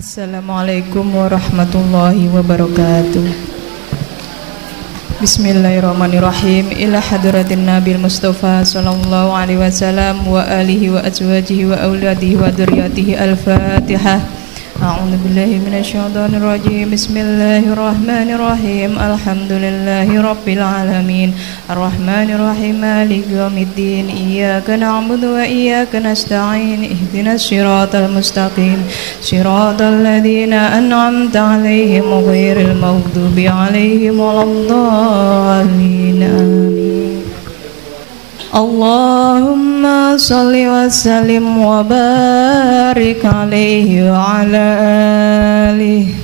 Assalamualaikum warahmatullahi wabarakatuh. Bismillahirrahmanirrahim. Ila hadratin Nabil Mustafa sallallahu alaihi wasallam wa alihi wa azwajihi wa auladihi wa dzurriyyatihi. Al-Fatihah. A'udzu billahi minasyaitonir rajim. Bismillahirrahmanirrahim. Alhamdulillahi rabbil alamin. Arrahmanir rahim. Maliki yaumiddin. Iyyaka na'budu wa iyyaka nasta'in. Ihdinas siratal mustaqim. Siratal ladzina an'amta 'alaihim ghairil maghdubi 'alaihim waladdallin. Amin. Allahumma salli wa sallim wa barik alaihi wa ala alihi.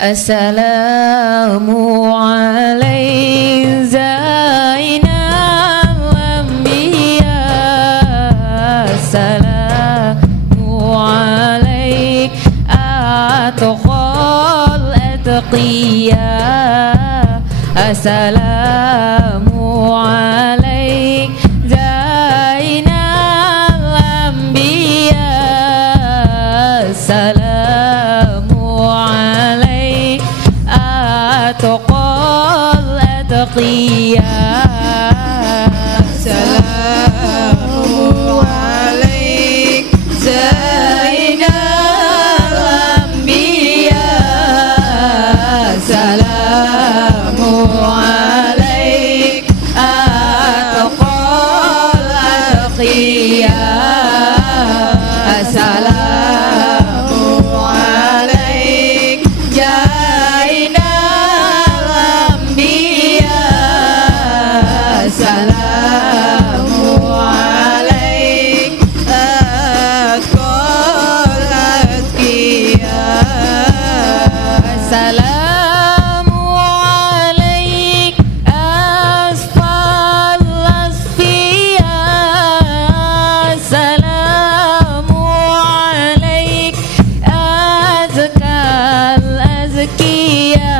Assalamu alaikum zainal anbiya. Assalamu alaikum atqal atqiya. Assalamu alaik zainal anbiya. Assalamu alaik atqal atqiya. Assalamu alaik zainal anbiya. Assalamu alaik atqal atqiya. Assalamu alaik zainal anbiya. Assalamu alaik atqal atqiya. Assalamu alaik asfal asfiya. Assalamu alaik azkal azkiya.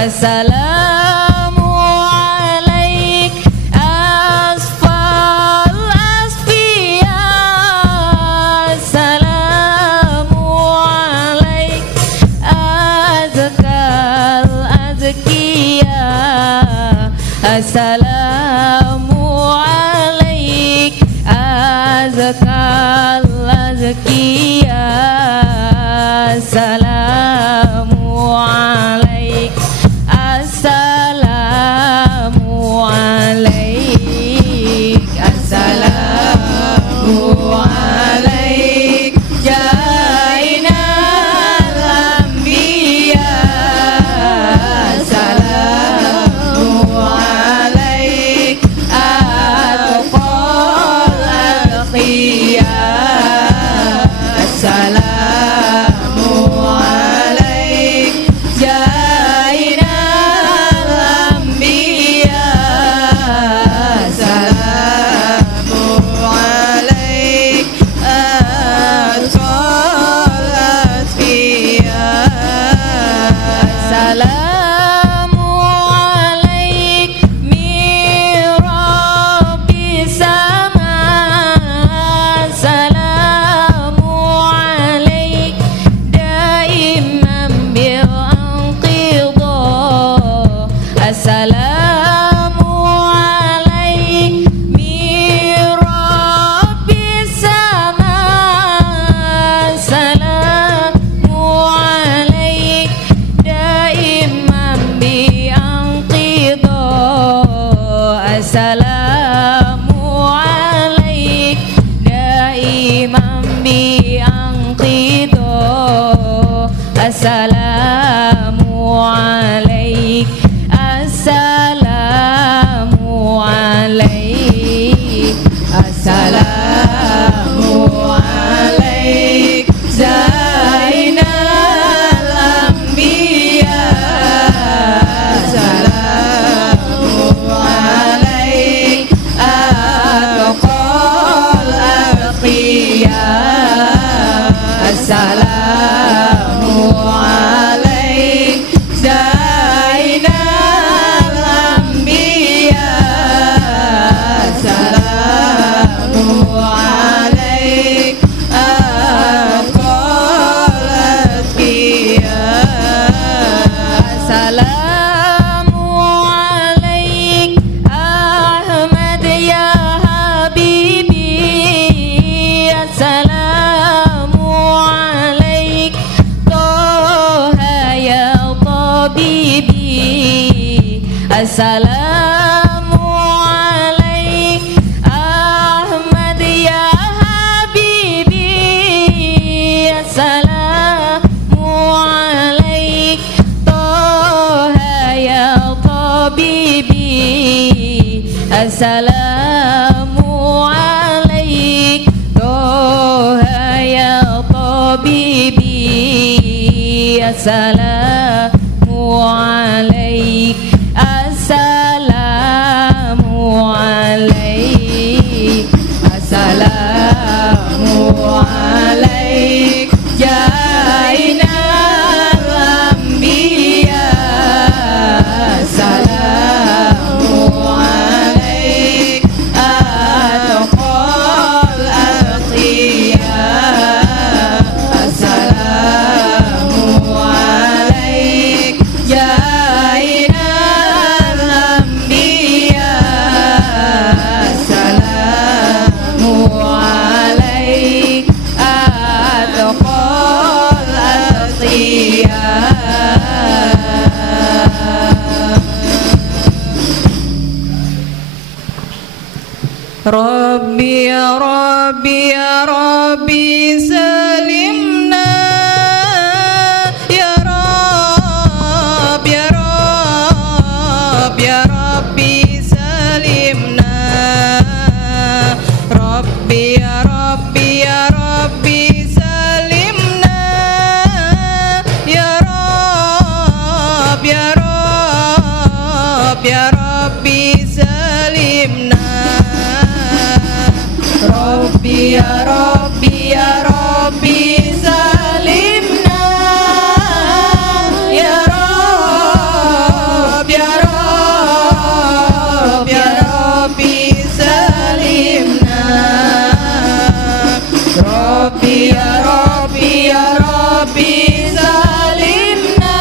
Assalamu alaik asfal asfiya. Assalamu alaik azkal azkiya. Assalamu alaik azkal azkiya. Assalamu alaik. Assalamu alaik. Assalamu alaik zainal anbiya. Assalamu alaik atqal atqiya. Assalamu alaik السلام عليك أحمد يا حبيبي السلام عليك طه يا طبيبي السلام عليك أحمد يا حبيبي السلام عليك طه يا طبيبي السلام عليك طه يا طبيبي السلام عليك السلام عليك السلام عليك يا الأنبياء السلام عليك أتقى الأتقياء السلام عليك يا الأنبياء السلام عليك أتقى ربي يا ربي يا ربي سلمنا يا رب يا رب يا ربي سلمنا ربي يا ربي يا ربي سلمنا يا رب يا رب يا ربي سلمنا ربي يا ربي يا ربي سلمنا يا رب يا رب يا ربي سلمنا ربي يا ربي يا ربي سلمنا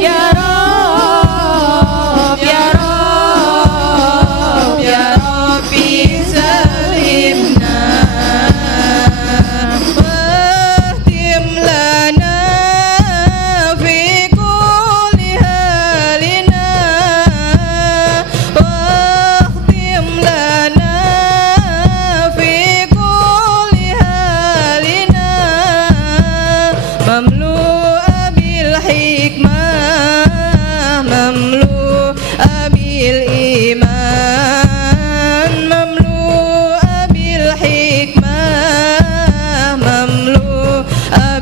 يا رب يا رب يا ربي سلمنا واختم لنا في كل حالنا واختم لنا في كل حالنا مملوءة بالحكمة مملوءة بالإيمان مملوءة بالحكمة مملوءة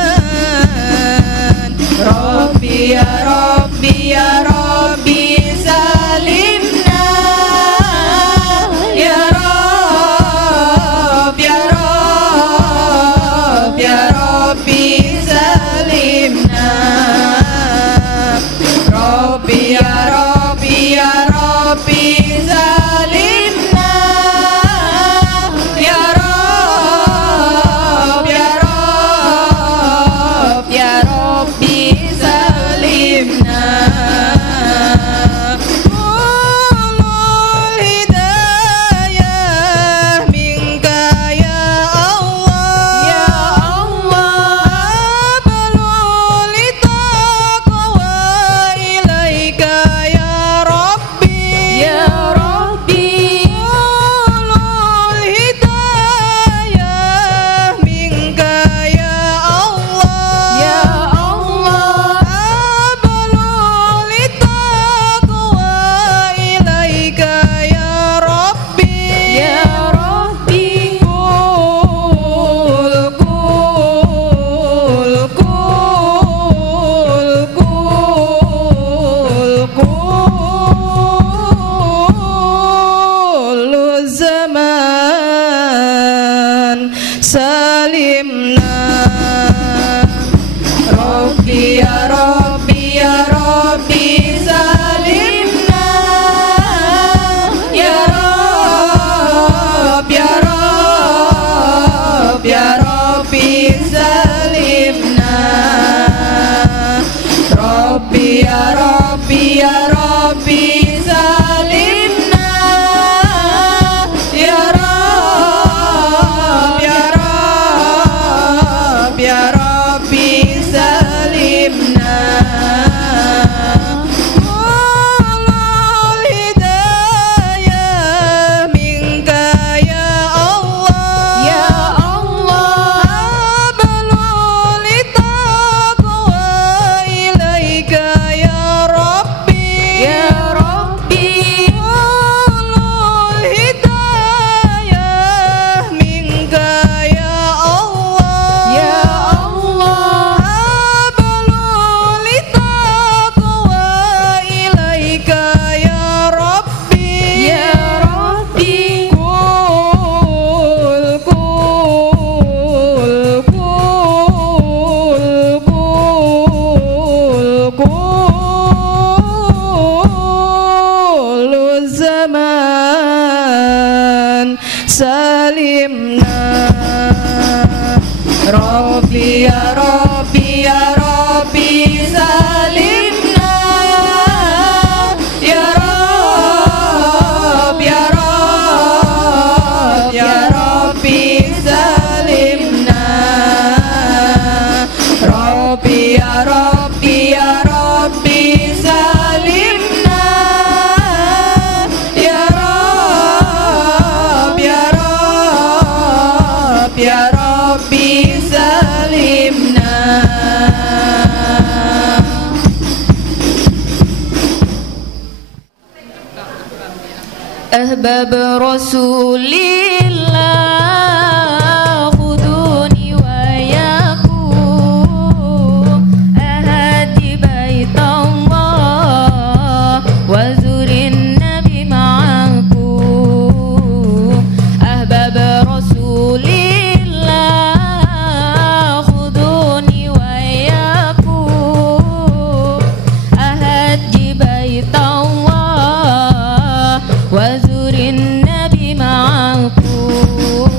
بالإيمان ربي يا ربي يا ربي سلمنا يا رب يا رب يا ربي سلمنا ربي يا ربي يا ربي سلمنا يا رب يا رب يا ربي سلمنا قول الهداية منك يا الله يا الله أبلغ لتقوى إليك يا ربي يا ربي قول الهداية منك يا الله يا الله أبلغ لتقوى إليك يا ربي يا ربي قول قول قول قول كل الزمان سلمنا ربي يا ربي يا ربي سلمنا يا رب يا رب يا ربي سلمنا يا ربي سلمنا سلمنا ربي يا ربي يا ربي سلمنا يا رب يا رب يا ربي سلمنا ربي يا ربي يا ربي سلمنا يا رب يا رب يا ربي سلمنا أحباب رسول الله خذوني وياكم أهدي بيت الله وزور النبي معكم أحباب رسول الله خذوني وياكم أهدي بيت الله وزور النبي معكم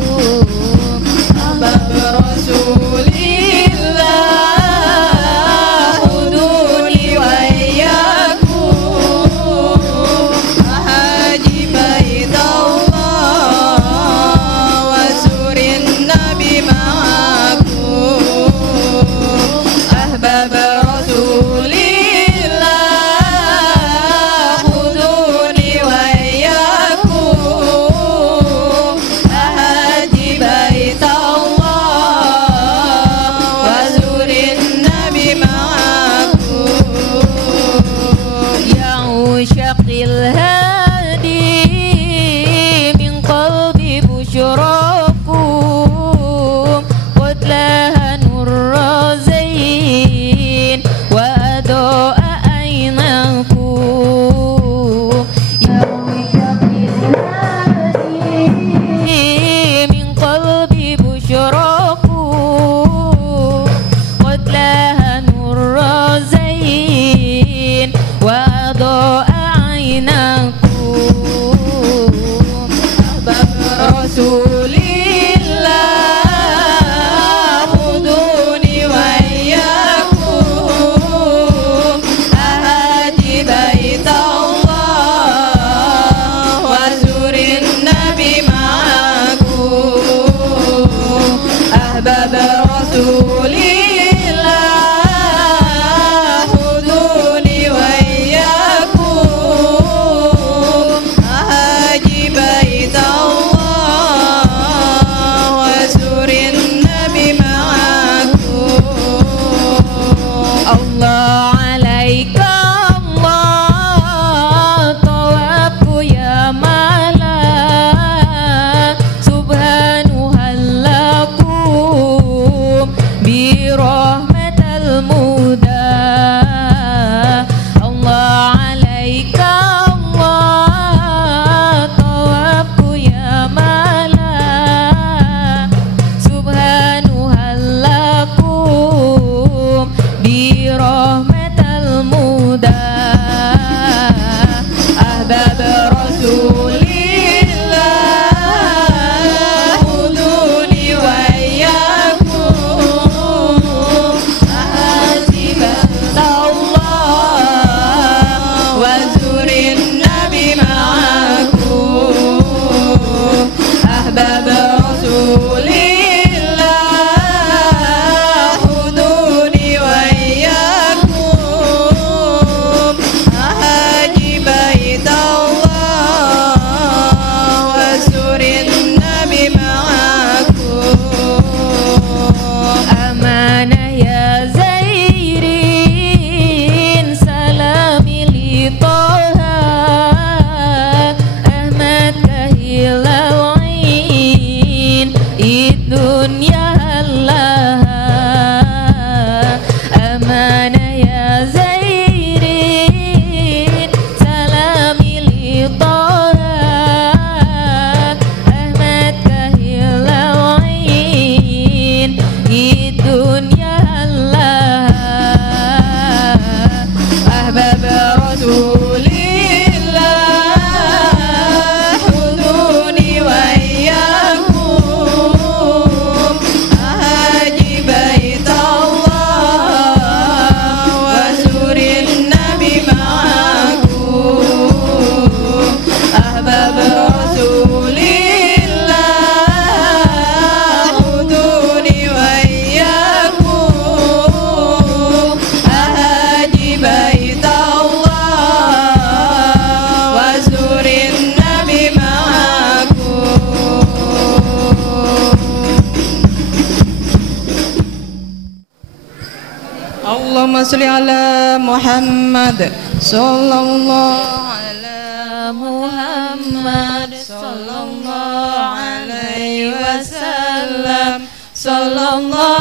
اللهم صل على محمد صلى الله على محمد صلى الله عليه وسلم صلى الله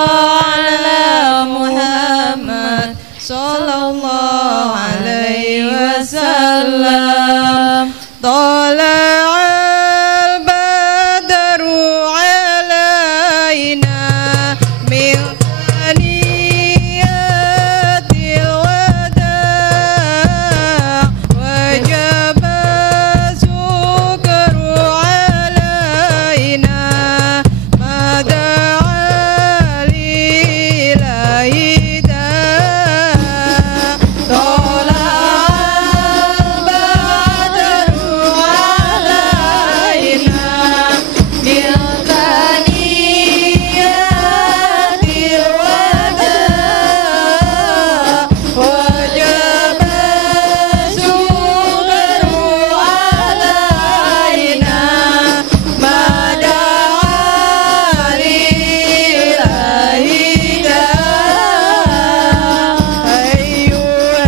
على محمد صلى الله عليه وسلم طلع البدر علينا من ثنيات الوداع وجب السكر علينا ما دعا لله داع طلع البدر علينا من ثنيات الوداع وجب السكر علينا ما دعا لله داع أيها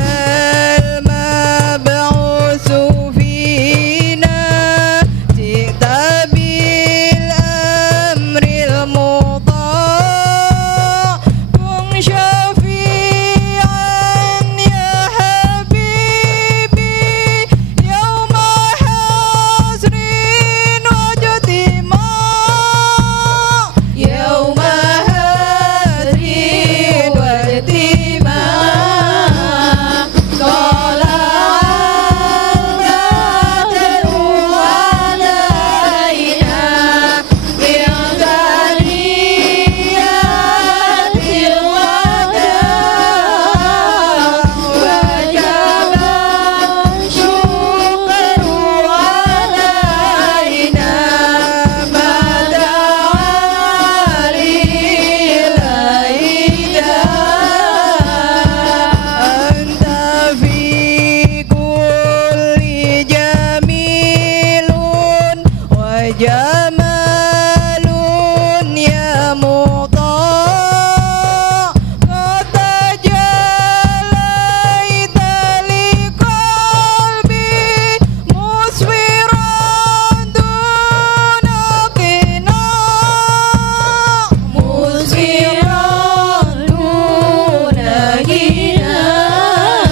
المبعوث فينا جئت بالأمر المطاع كن شفيعا يا حبيبي يوم حسر واجتماع يوم حسر واجتماع طلع البدر علينا من ثنيات الوداع وجب الشكر علينا ما دعا لله داع أنت في كل جميل وجمال يا مطاع قد تجليت لقلبي مسفرا دون قناع مسفرا دون قناع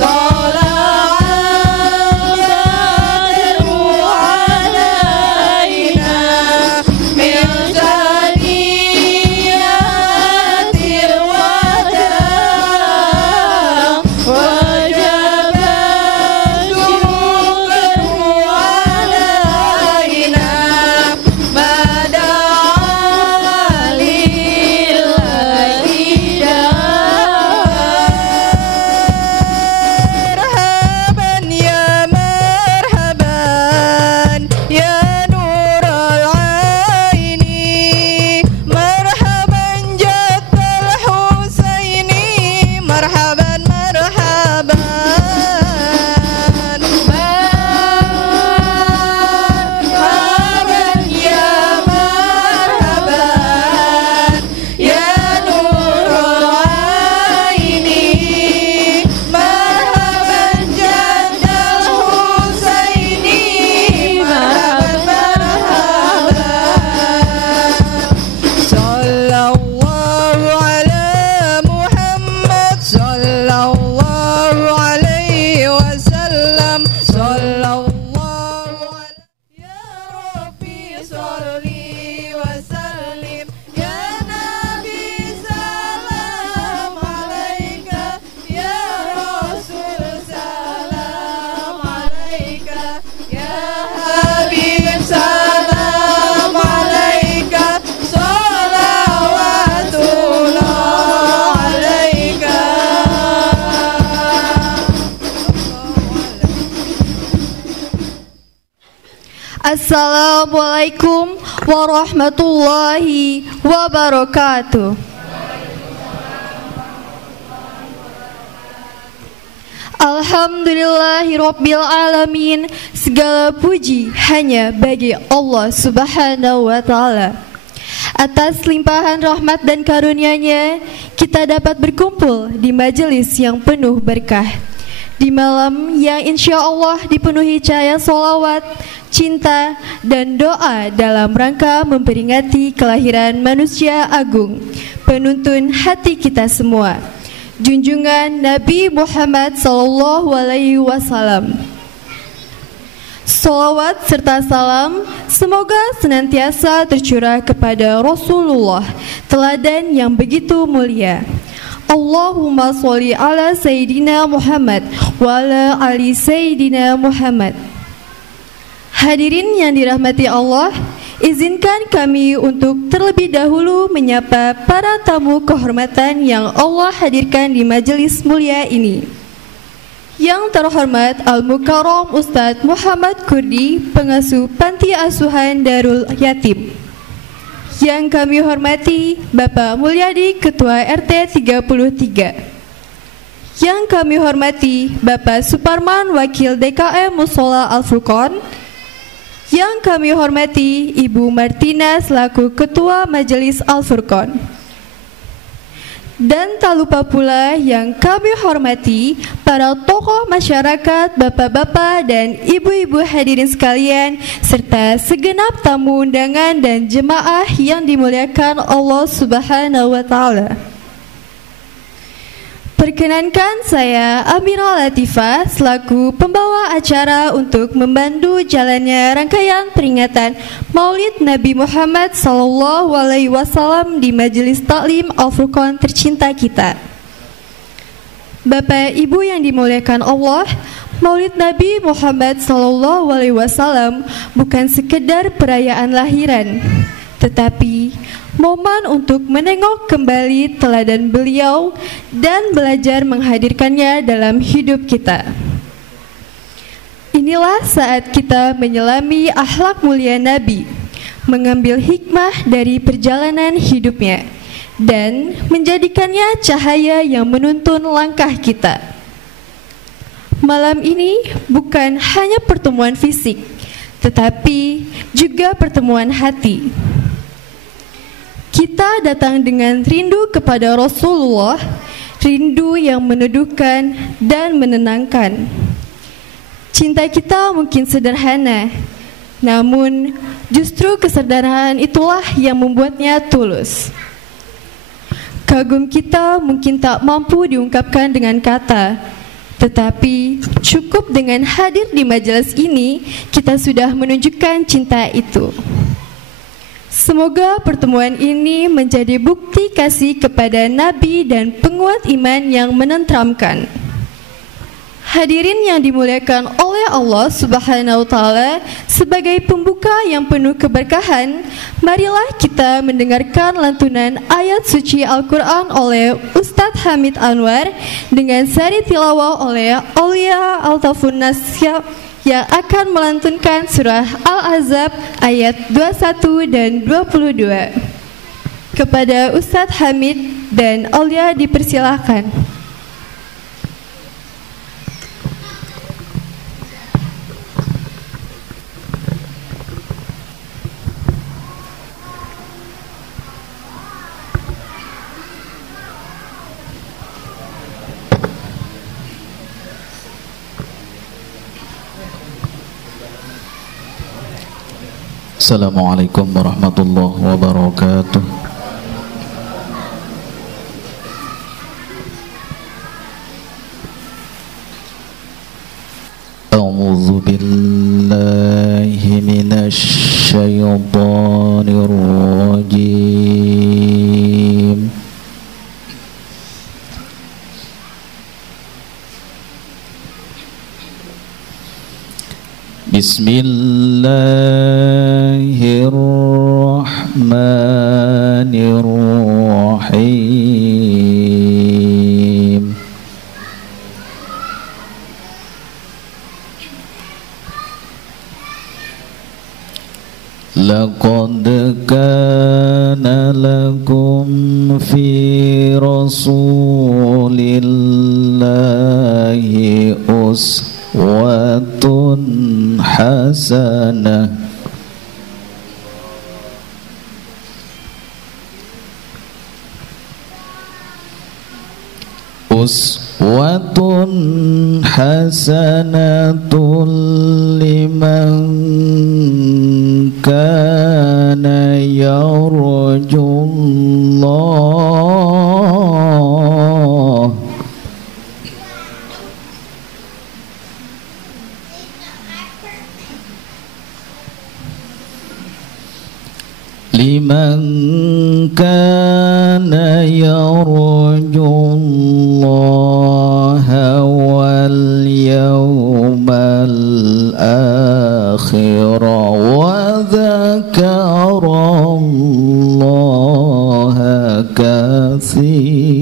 طلع البدر علينا من ثنيات الوداع وجب الشكر علينا ما دعا لله مرحبا يا مرحبا يا نور العين مرحبا جد الحسين مرحبا مرحبا مرحبا يا مرحبا يا نور العين مرحبا جد الحسين مرحبا مرحبا صلى الله على محمد صلى الله عليه وسلم صلى الله عليه يا ربي صلي وسلم يا نبي سلام عليك يا رسول سلام عليك يا حبيب سلام عليك صلوات الله عليك Assalamualaikum warahmatullahi wabarakatuh. Alhamdulillahirabbil alamin. Segala puji hanya bagi Allah Subhanahu wa taala. Atas limpahan rahmat dan karunia-Nya, kita dapat berkumpul di majelis yang penuh berkah. Di malam yang insya Allah dipenuhi cahaya solawat, cinta, dan doa dalam rangka memperingati kelahiran manusia agung, penuntun hati kita semua, junjungan Nabi Muhammad SAW. Salawat serta salam semoga senantiasa tercurah kepada Rasulullah, teladan yang begitu mulia. Allahumma sholli ala Sayyidina Muhammad wa ala ali Sayyidina Muhammad. Hadirin yang dirahmati Allah, izinkan kami untuk terlebih dahulu menyapa para tamu kehormatan yang Allah hadirkan di majelis mulia ini. Yang terhormat Al-Mukarram Ustadz Muhammad Kurdi, pengasuh Panti Asuhan Darul Yatim. Yang kami hormati Bapak Mulyadi, Ketua RT 33. Yang kami hormati Bapak Suparman, Wakil DKM Mushola Al-Furqon. Yang kami hormati Ibu Martina selaku Ketua Majelis Al-Furqon. Dan tak lupa pula yang kami hormati para tokoh masyarakat, bapak-bapak dan ibu-ibu hadirin sekalian, serta segenap tamu undangan dan jemaah yang dimuliakan Allah Subhanahu wa Ta'ala. Perkenankan saya Amira Latifah selaku pembawa acara untuk membantu jalannya rangkaian peringatan Maulid Nabi Muhammad SAW di Majelis Taklim Al-Furqon tercinta kita. Bapak Ibu yang dimuliakan Allah, Maulid Nabi Muhammad SAW bukan sekedar perayaan lahiran, tetapi momen untuk menengok kembali teladan beliau dan belajar menghadirkannya dalam hidup kita. Inilah saat kita menyelami akhlak mulia Nabi, mengambil hikmah dari perjalanan hidupnya, dan menjadikannya cahaya yang menuntun langkah kita. Malam ini bukan hanya pertemuan fisik, tetapi juga pertemuan hati. Kita datang dengan rindu kepada Rasulullah, rindu yang meneduhkan dan menenangkan. Cinta kita mungkin sederhana, namun justru kesederhanaan itulah yang membuatnya tulus. Kagum kita mungkin tak mampu diungkapkan dengan kata, tetapi cukup dengan hadir di majelis ini, kita sudah menunjukkan cinta itu. Semoga pertemuan ini menjadi bukti kasih kepada Nabi dan penguat iman yang menenteramkan. Hadirin yang dimuliakan oleh Allah Subhanahu wa Ta'ala, sebagai pembuka yang penuh keberkahan, marilah kita mendengarkan lantunan ayat suci Al-Quran oleh Ustadz Hamid Anwar dengan sari tilawah oleh Aulia Altafun Nasya yang akan melantunkan surah Al-Ahzab ayat 21 dan 22. Kepada Ustadz Hamid dan Aulia dipersilahkan. Assalamualaikum warahmatullahi wabarakatuh. A'udzu billahi minasy syaithanir rajim. Bismillahirrahmanirrahim. Laqad kana lakum fi rasulillahi uswatun hasanah uswatun hasanatun liman kana yarjullah liman kana yarjullaha wal yawmal akhir wa dzakarallaha katsira.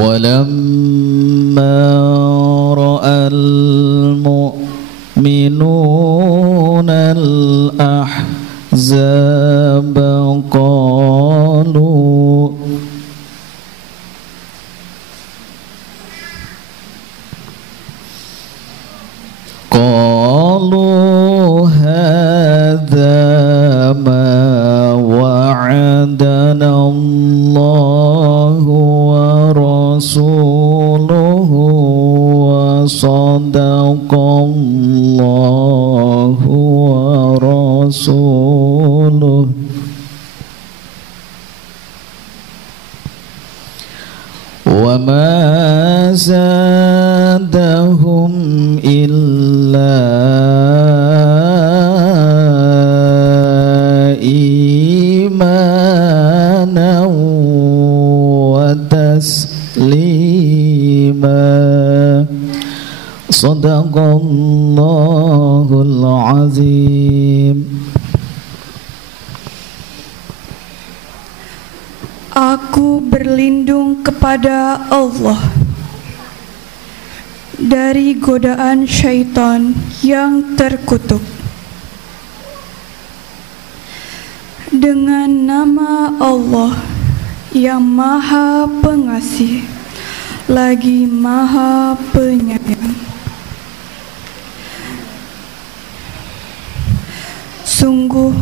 ولما رأى المؤمنون الأحزاب قالوا هذا ما وعدنا الله ورسوله وصدق الله ورسوله وما زادهم إلا إيمانا وتسليما. صدق الله العظيم. Aku berlindung kepada Allah dari godaan syaitan yang terkutuk. Dengan nama Allah yang Maha Pengasih lagi Maha Penyayang. Sungguh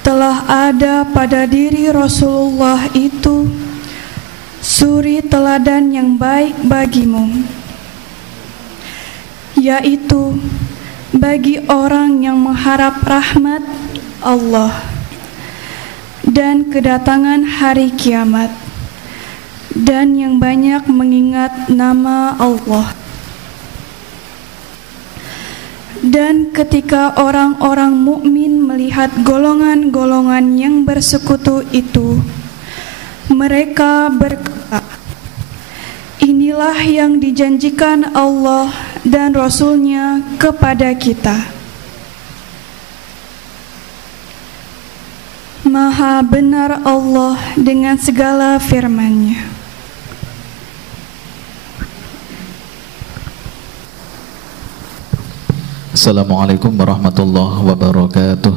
telah ada pada diri Rasulullah itu suri teladan yang baik bagimu, yaitu bagi orang yang mengharap rahmat Allah dan kedatangan hari kiamat, dan yang banyak mengingat nama Allah. Dan ketika orang-orang mukmin melihat golongan-golongan yang bersekutu itu, mereka berkata, inilah yang dijanjikan Allah dan Rasul-Nya kepada kita. Maha benar Allah dengan segala firman-Nya. Assalamualaikum warahmatullahi wabarakatuh.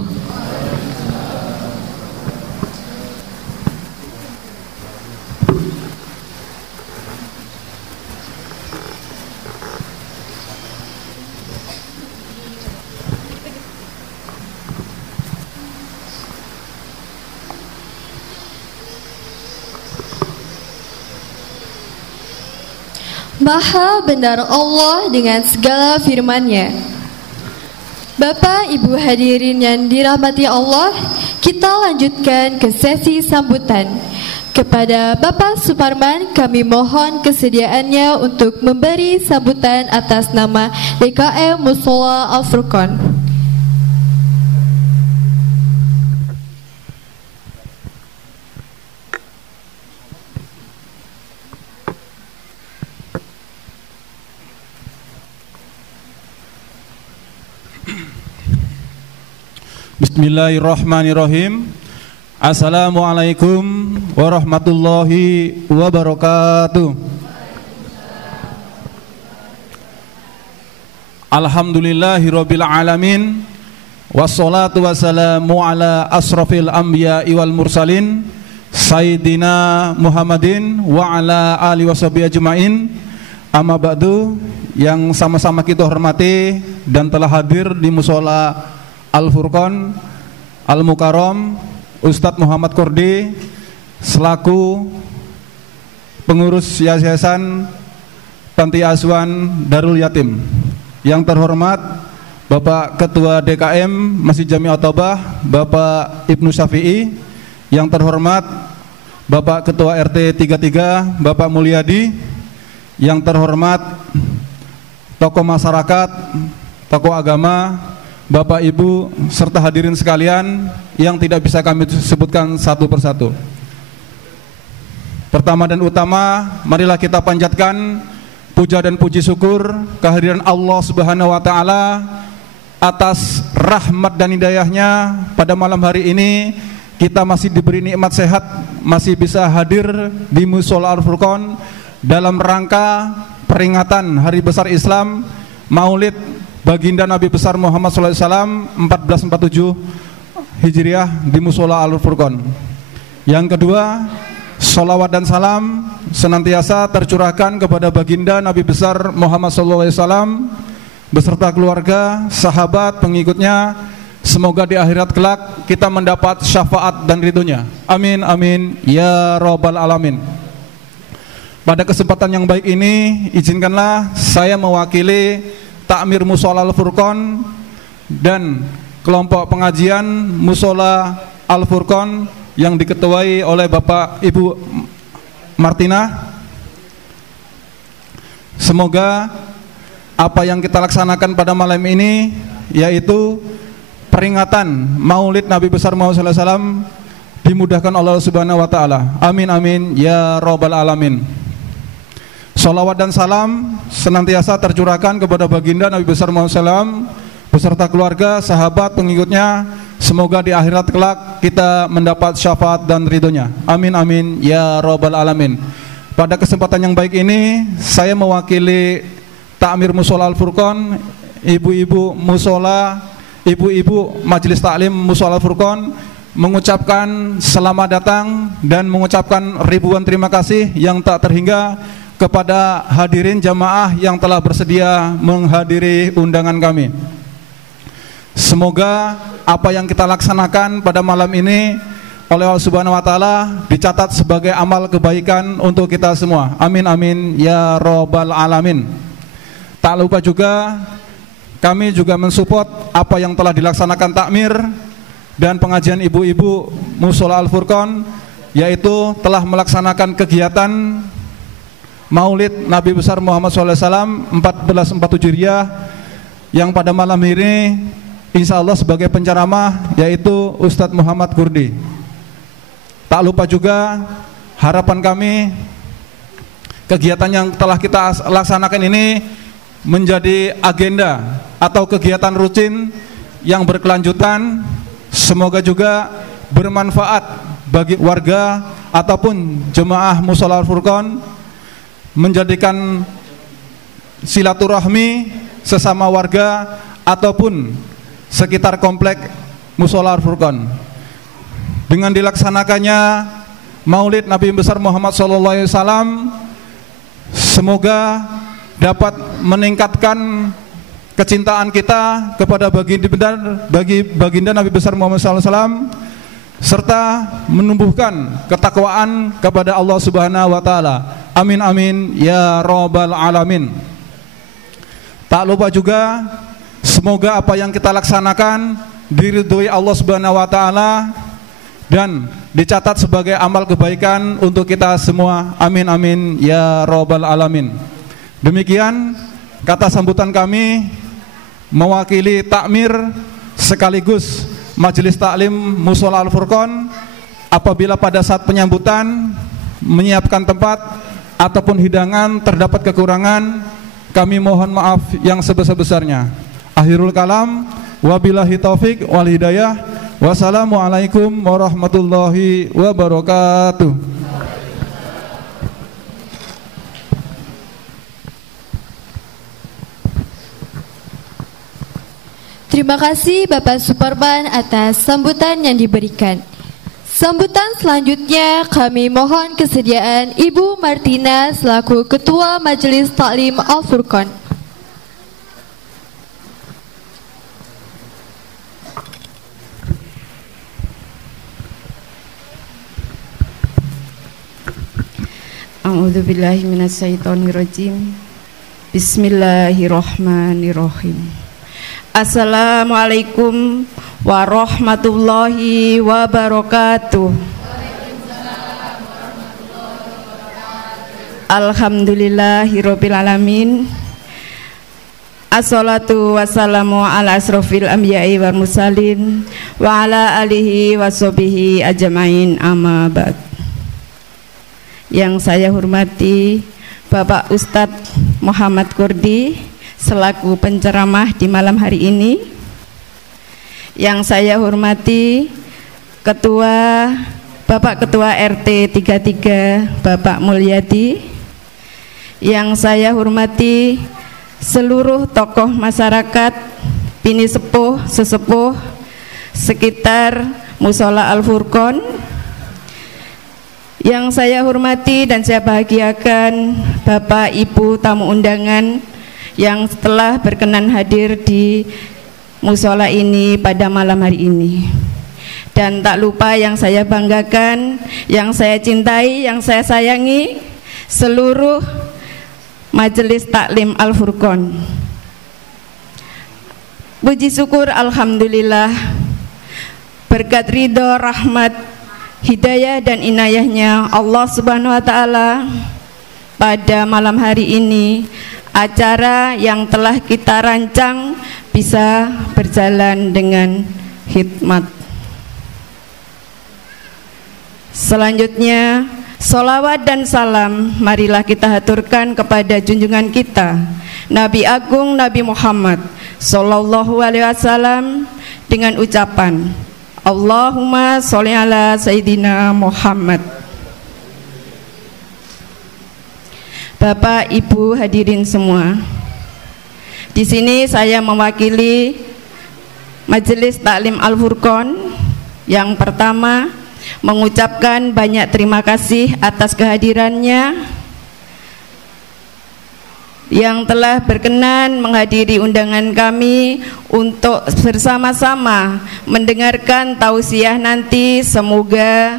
Maha benar Allah dengan segala firman-Nya. Bapak Ibu hadirin yang dirahmati Allah, kita lanjutkan ke sesi sambutan. Kepada Bapak Suparman kami mohon kesediaannya untuk memberi sambutan atas nama DKM Mushola Al-Furqan. Bismillahirrahmanirrahim. Assalamualaikum warahmatullahi wabarakatuh. Alhamdulillahirabbil alamin. Wassalatu wassalamu ala asrafil anbiya'i wal mursalin Sayyidina Muhammadin wa ala alihi washabihi ajmain. Amma ba'du, yang sama-sama kita hormati dan telah hadir di mushola Al-Furqon Al-Mukarram Ustadz Muhammad Kurdi selaku pengurus Yayasan Panti Asuhan Darul Yatim. Yang terhormat Bapak Ketua DKM Masjid Jami At-Taubah Bapak Ibnu Syafi'i. Yang terhormat Bapak Ketua RT 33 Bapak Mulyadi. Yang terhormat tokoh masyarakat, tokoh agama, Bapak Ibu serta hadirin sekalian yang tidak bisa kami sebutkan satu persatu. Pertama dan utama, marilah kita panjatkan puja dan puji syukur kehadiran Allah Subhanahu wa taala atas rahmat dan hidayahnya. Pada malam hari ini kita masih diberi nikmat sehat, masih bisa hadir di Mushola Al-Furqon dalam rangka peringatan Hari Besar Islam Maulid Baginda Nabi besar Muhammad SAW 1447 Hijriah di Mushola Al-Furqon. Yang kedua, sholawat dan salam senantiasa tercurahkan kepada Baginda Nabi besar Muhammad SAW beserta keluarga, sahabat, pengikutnya. Semoga di akhirat kelak kita mendapat syafaat dan ridhonya. Amin amin ya rabbal alamin. Pada kesempatan yang baik ini, izinkanlah saya mewakili Takmir Mushola Al-Furqon dan kelompok pengajian Mushola Al-Furqon yang diketuai oleh Bapak Ibu Martina. Semoga apa yang kita laksanakan pada malam ini, yaitu peringatan Maulid Nabi besar Muhammad SAW, dimudahkan oleh Allah Subhanahu wa taala. Amin amin ya rabbal alamin. Salawat dan salam senantiasa tercurahkan kepada Baginda Nabi besar Muhammad SAW beserta keluarga, sahabat, pengikutnya. Semoga di akhirat kelak kita mendapat syafaat dan ridhonya. Amin amin ya rabbal alamin. Pada kesempatan yang baik ini, saya mewakili Takmir Mushola Al-Furqon, ibu-ibu Mushola, ibu-ibu Majelis Taklim Mushola Al-Furqon, mengucapkan selamat datang dan mengucapkan ribuan terima kasih yang tak terhingga kepada hadirin jamaah yang telah bersedia menghadiri undangan kami. Semoga apa yang kita laksanakan pada malam ini oleh Allah Subhanahu wa taala dicatat sebagai amal kebaikan untuk kita semua. Amin amin ya rabbal alamin. Tak lupa juga kami juga mensupport apa yang telah dilaksanakan takmir dan pengajian ibu-ibu Mushola Al-Furqon, yaitu telah melaksanakan kegiatan Maulid Nabi besar Muhammad SAW 1447 Hijriah yang pada malam ini insya Allah sebagai penceramah yaitu Ustadz Muhammad Kurdi. Tak lupa juga harapan kami kegiatan yang telah kita laksanakan ini menjadi agenda atau kegiatan rutin yang berkelanjutan. Semoga juga bermanfaat bagi warga ataupun jemaah Mushola Al-Furqon, menjadikan silaturahmi sesama warga ataupun sekitar komplek Mushola Al-Furqon. Dengan dilaksanakannya Maulid Nabi besar Muhammad SAW, semoga dapat meningkatkan kecintaan kita kepada baginda Nabi besar Muhammad SAW, serta menumbuhkan ketakwaan kepada Allah Subhanahu wa taala. Amin amin ya rabbal alamin. Tak lupa juga semoga apa yang kita laksanakan diridhoi Allah Subhanahu wa taala dan dicatat sebagai amal kebaikan untuk kita semua. Amin amin ya rabbal alamin. Demikian kata sambutan kami mewakili takmir sekaligus Majelis Taklim Mushola Al-Furqon. Apabila pada saat penyambutan menyiapkan tempat ataupun hidangan terdapat kekurangan, kami mohon maaf yang sebesar-besarnya. Akhirul kalam, wabillahi taufik wal hidayah. Wassalamualaikum warahmatullahi wabarakatuh. Terima kasih Bapak Suparman atas sambutan yang diberikan. Sambutan selanjutnya kami mohon kesediaan Ibu Martina selaku Ketua Majelis Taklim Al-Furqon. A'udzubillahi minasyaitonirrajim. Bismillahirrahmanirrahim. Assalamualaikum warahmatullahi wabarakatuh. Alhamdulillahirabbil alamin. Assalatu wassalamu ala asrofil anbiya'i wal mursalin wa ala alihi washabihi ajmain, amma ba'd. Yang saya hormati Bapak Ustadz Muhammad Kurdi selaku penceramah di malam hari ini. Yang saya hormati Bapak Ketua RT 33 Bapak Mulyadi. Yang saya hormati seluruh tokoh masyarakat, bini sepuh, sesepuh sekitar Mushola Al-Furqon. Yang saya hormati dan saya bahagiakan Bapak Ibu tamu undangan yang telah berkenan hadir di mushola ini pada malam hari ini. Dan tak lupa yang saya banggakan, yang saya cintai, yang saya sayangi, seluruh Majelis Taklim Al-Furqon. Puji syukur alhamdulillah, berkat ridho, rahmat, hidayah dan inayahnya Allah Subhanahu wa ta'ala, pada malam hari ini acara yang telah kita rancang bisa berjalan dengan hikmat. Selanjutnya, sholawat dan salam marilah kita haturkan kepada junjungan kita Nabi Agung Nabi Muhammad Sallallahu Alaihi Wasallam dengan ucapan Allahumma sholli ala Sayyidina Muhammad. Bapak, Ibu, hadirin semua, di sini saya mewakili Majelis Taklim Al-Furqon. Yang pertama, mengucapkan banyak terima kasih atas kehadirannya yang telah berkenan menghadiri undangan kami untuk bersama-sama mendengarkan tausiah nanti. Semoga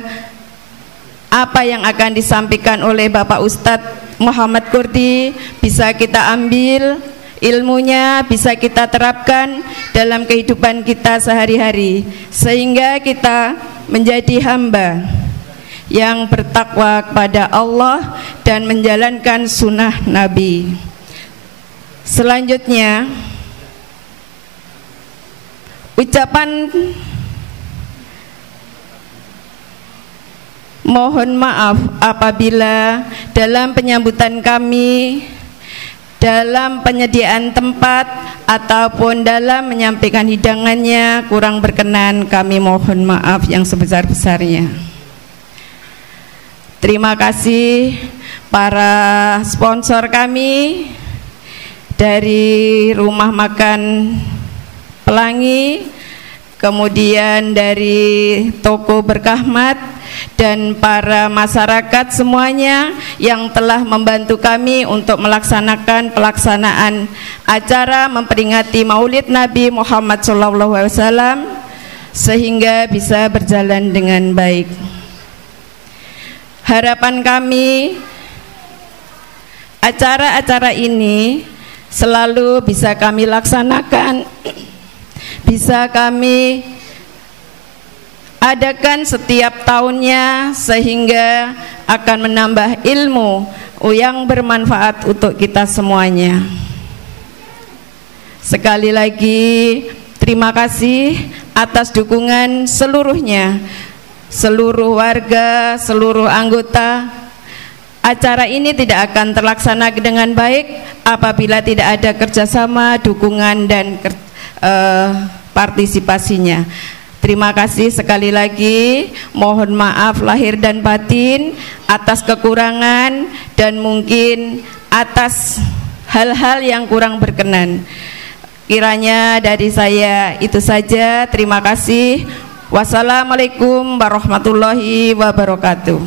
apa yang akan disampaikan oleh Bapak Ustadz Muhammad Kurdi bisa kita ambil ilmunya, bisa kita terapkan dalam kehidupan kita sehari-hari, sehingga kita menjadi hamba yang bertakwa kepada Allah dan menjalankan sunnah Nabi. Selanjutnya, ucapan mohon maaf apabila dalam penyambutan kami, dalam penyediaan tempat ataupun dalam menyampaikan hidangannya kurang berkenan, kami mohon maaf yang sebesar-besarnya. Terima kasih para sponsor kami dari Rumah Makan Pelangi, kemudian dari Toko Berkahmat, dan para masyarakat semuanya yang telah membantu kami untuk melaksanakan pelaksanaan acara memperingati Maulid Nabi Muhammad SAW sehingga bisa berjalan dengan baik. Harapan kami acara-acara ini selalu bisa kami laksanakan, bisa kami adakan setiap tahunnya, sehingga akan menambah ilmu yang bermanfaat untuk kita semuanya. Sekali lagi terima kasih atas dukungan seluruhnya, seluruh warga, seluruh anggota. Acara ini tidak akan terlaksana dengan baik apabila tidak ada kerjasama, dukungan, dan partisipasinya. Terima kasih sekali lagi. Mohon maaf lahir dan batin atas kekurangan dan mungkin atas hal-hal yang kurang berkenan. Kiranya dari saya itu saja. Terima kasih. Wassalamualaikum warahmatullahi wabarakatuh.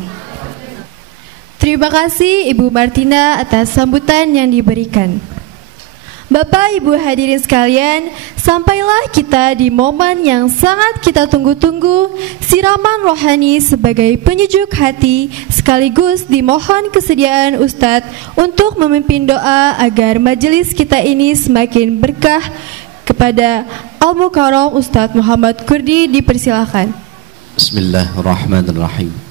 Terima kasih Ibu Martina atas sambutan yang diberikan. Bapak Ibu hadirin sekalian, sampailah kita di momen yang sangat kita tunggu-tunggu, siraman rohani sebagai penyejuk hati, sekaligus dimohon kesediaan Ustadz untuk memimpin doa agar majelis kita ini semakin berkah. Kepada Al-Mukarram Ustadz Muhammad Kurdi dipersilakan. Bismillahirrahmanirrahim.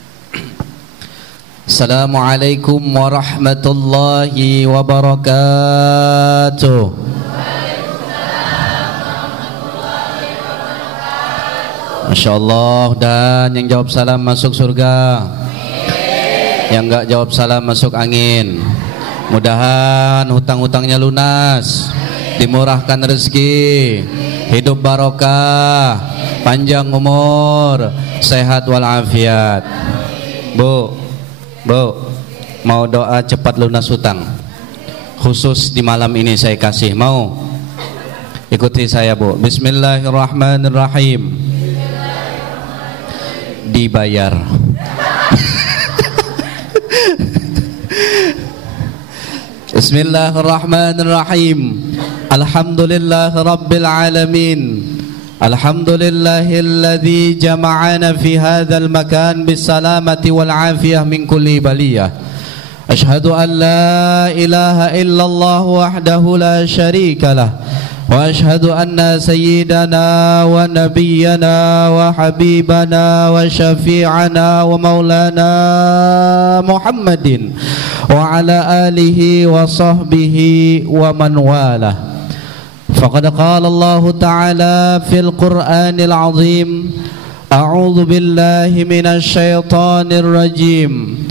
Assalamualaikum warahmatullahi wabarakatuh. Masya Allah. Dan yang jawab salam masuk surga, yang enggak jawab salam masuk angin. Mudahan hutang-hutangnya lunas, dimurahkan rezeki, hidup barokah, panjang umur, sehat walafiat. Bu, mau doa cepat lunas hutang, khusus di malam ini saya kasih. Mau? Ikuti saya, Bu. Bismillahirrahmanirrahim. Dibayar. Bismillahirrahmanirrahim. Alhamdulillah Rabbil Alamin. Alhamdulillahilladzi jama'ana fi hadzal makan bisalamati wal afiyah min kulli baliyah. Ashhadu an la ilaha illallah wahdahu la syarika lah. Wa ashhadu anna sayyidana wa nabiyyana wa habibana wa syafi'ana wa maulana Muhammadin wa ala alihi wa sahbihi wa man walah. Faqad qala Allah ta'ala fil Qur'anil azim, a'udzu billahi minasy syaithanir rajim.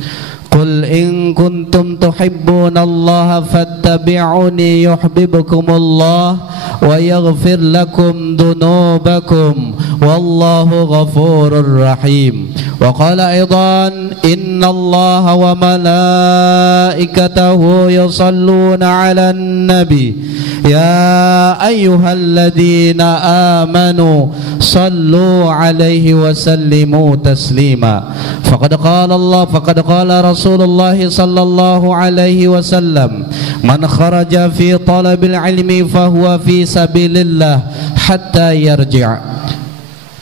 Qul in kuntum tuhibbunallaha fattabi'uni yuhibbukumullah wa yaghfir lakum dunubakum wallahu ghafurur rahim. Wa qala aidan innallaha wa malaikatahu yusalluna 'alan nabi ya ayyuhalladzina amanu sallu 'alaihi wa sallimu taslima. Faqad qala Rasulullah sallallahu alaihi wasallam, man kharaja fi talabil ilmi fahuwa fi sabilillah hatta yarji'.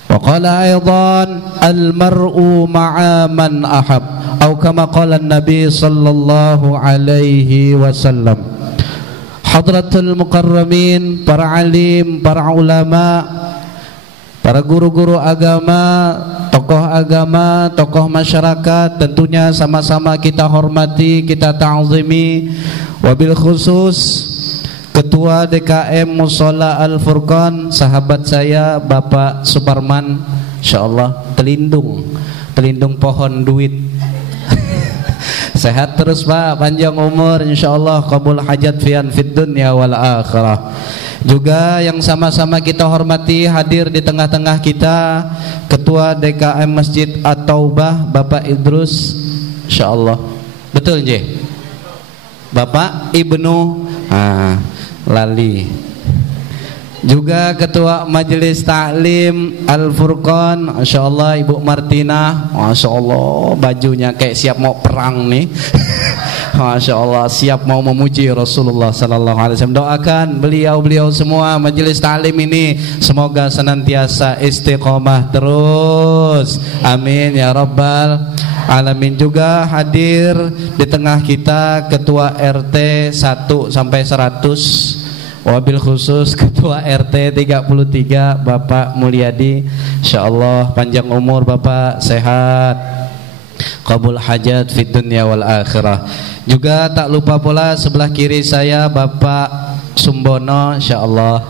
Wa qala aidan al mar'u ma'a man ahab, atau kama qala Nabi sallallahu alaihi wasallam. Hadratul mukarramin, para alim, para ulama, para guru-guru agama, tokoh masyarakat, tentunya sama-sama kita hormati, kita ta'zimi. Wabil khusus Ketua DKM Mushola Al-Furqan, sahabat saya Bapak Suparman, insyaallah telindung pohon duit. Sehat terus Pak, panjang umur insyaallah, qabul hajat fid dunya wal akhirah. Juga yang sama-sama kita hormati, hadir di tengah-tengah kita Ketua DKM Masjid At-Taubah Bapak Idrus, insyaallah. Betul nggih? Bapak Ibnu lali. Juga Ketua Majelis Ta'lim Al-Furqan, insyaallah Ibu Martina, masyaallah bajunya kayak siap mau perang nih. Masya Allah, siap mau memuji Rasulullah sallallahu alaihi wasallam. Doakan beliau semua majelis ta'lim ini semoga senantiasa istiqomah terus, amin ya rabbal alamin. Juga hadir di tengah kita Ketua RT 1 sampai 100, wabil khusus Ketua RT 33 Bapak Mulyadi, insyaallah panjang umur Bapak, sehat, qabul hajat fid dunya wal akhirah. Juga tak lupa pula sebelah kiri saya Bapak Sumbono, insyaallah.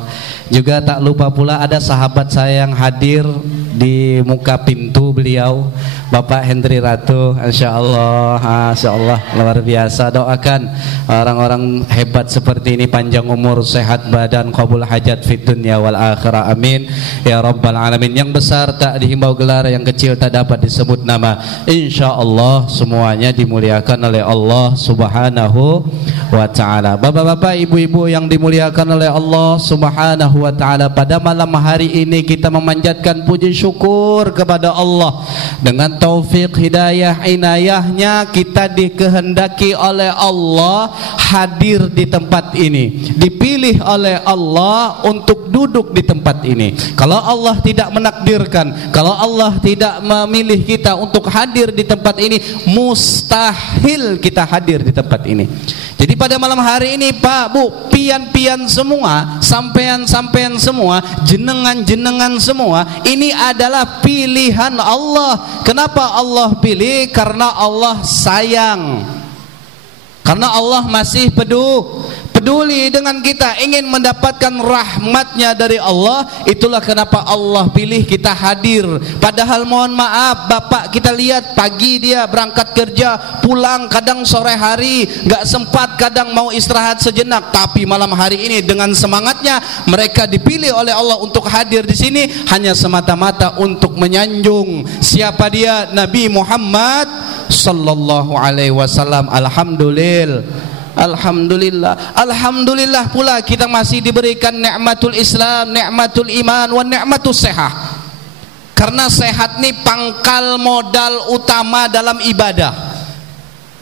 Juga tak lupa pula ada sahabat saya yang hadir di muka pintu beliau, Bapak Hendri Ratu, insyaallah, insyaallah luar biasa. Doakan orang-orang hebat seperti ini panjang umur, sehat badan, qabul hajat fid dunya wal akhirah, amin ya rabbal alamin. Yang besar tak dihimbau gelar, yang kecil tak dapat disebut nama, insyaallah semuanya dimuliakan oleh Allah subhanahu wa ta'ala. Bapak-bapak, ibu-ibu yang dimuliakan oleh Allah subhanahu wa ta'ala, pada malam hari ini kita memanjatkan puji syukur kepada Allah dengan taufik, hidayah, inayahnya kita dikehendaki oleh Allah hadir di tempat ini, dipilih oleh Allah untuk duduk di tempat ini. Kalau Allah tidak menakdirkan, kalau Allah tidak memilih kita untuk hadir di tempat ini, mustahil kita hadir di tempat ini. Jadi pada malam hari ini Pak, Bu, pian-pian semua, sampean-sampean semua, jenengan-jenengan semua, ini adalah pilihan Allah. Kenapa Allah pilih? Karena Allah sayang, karena Allah masih peduli dengan kita, ingin mendapatkan rahmatnya dari Allah. Itulah kenapa Allah pilih kita hadir. Padahal mohon maaf Bapak, kita lihat pagi dia berangkat kerja, pulang kadang sore hari, gak sempat, kadang mau istirahat sejenak. Tapi malam hari ini dengan semangatnya mereka dipilih oleh Allah untuk hadir di sini hanya semata-mata untuk menyanjung siapa dia? Nabi Muhammad sallallahu alaihi wasallam. Alhamdulillah pula kita masih diberikan nikmatul Islam, nikmatul iman, wa nikmatus sehat. Karena sehat ini pangkal modal utama dalam ibadah.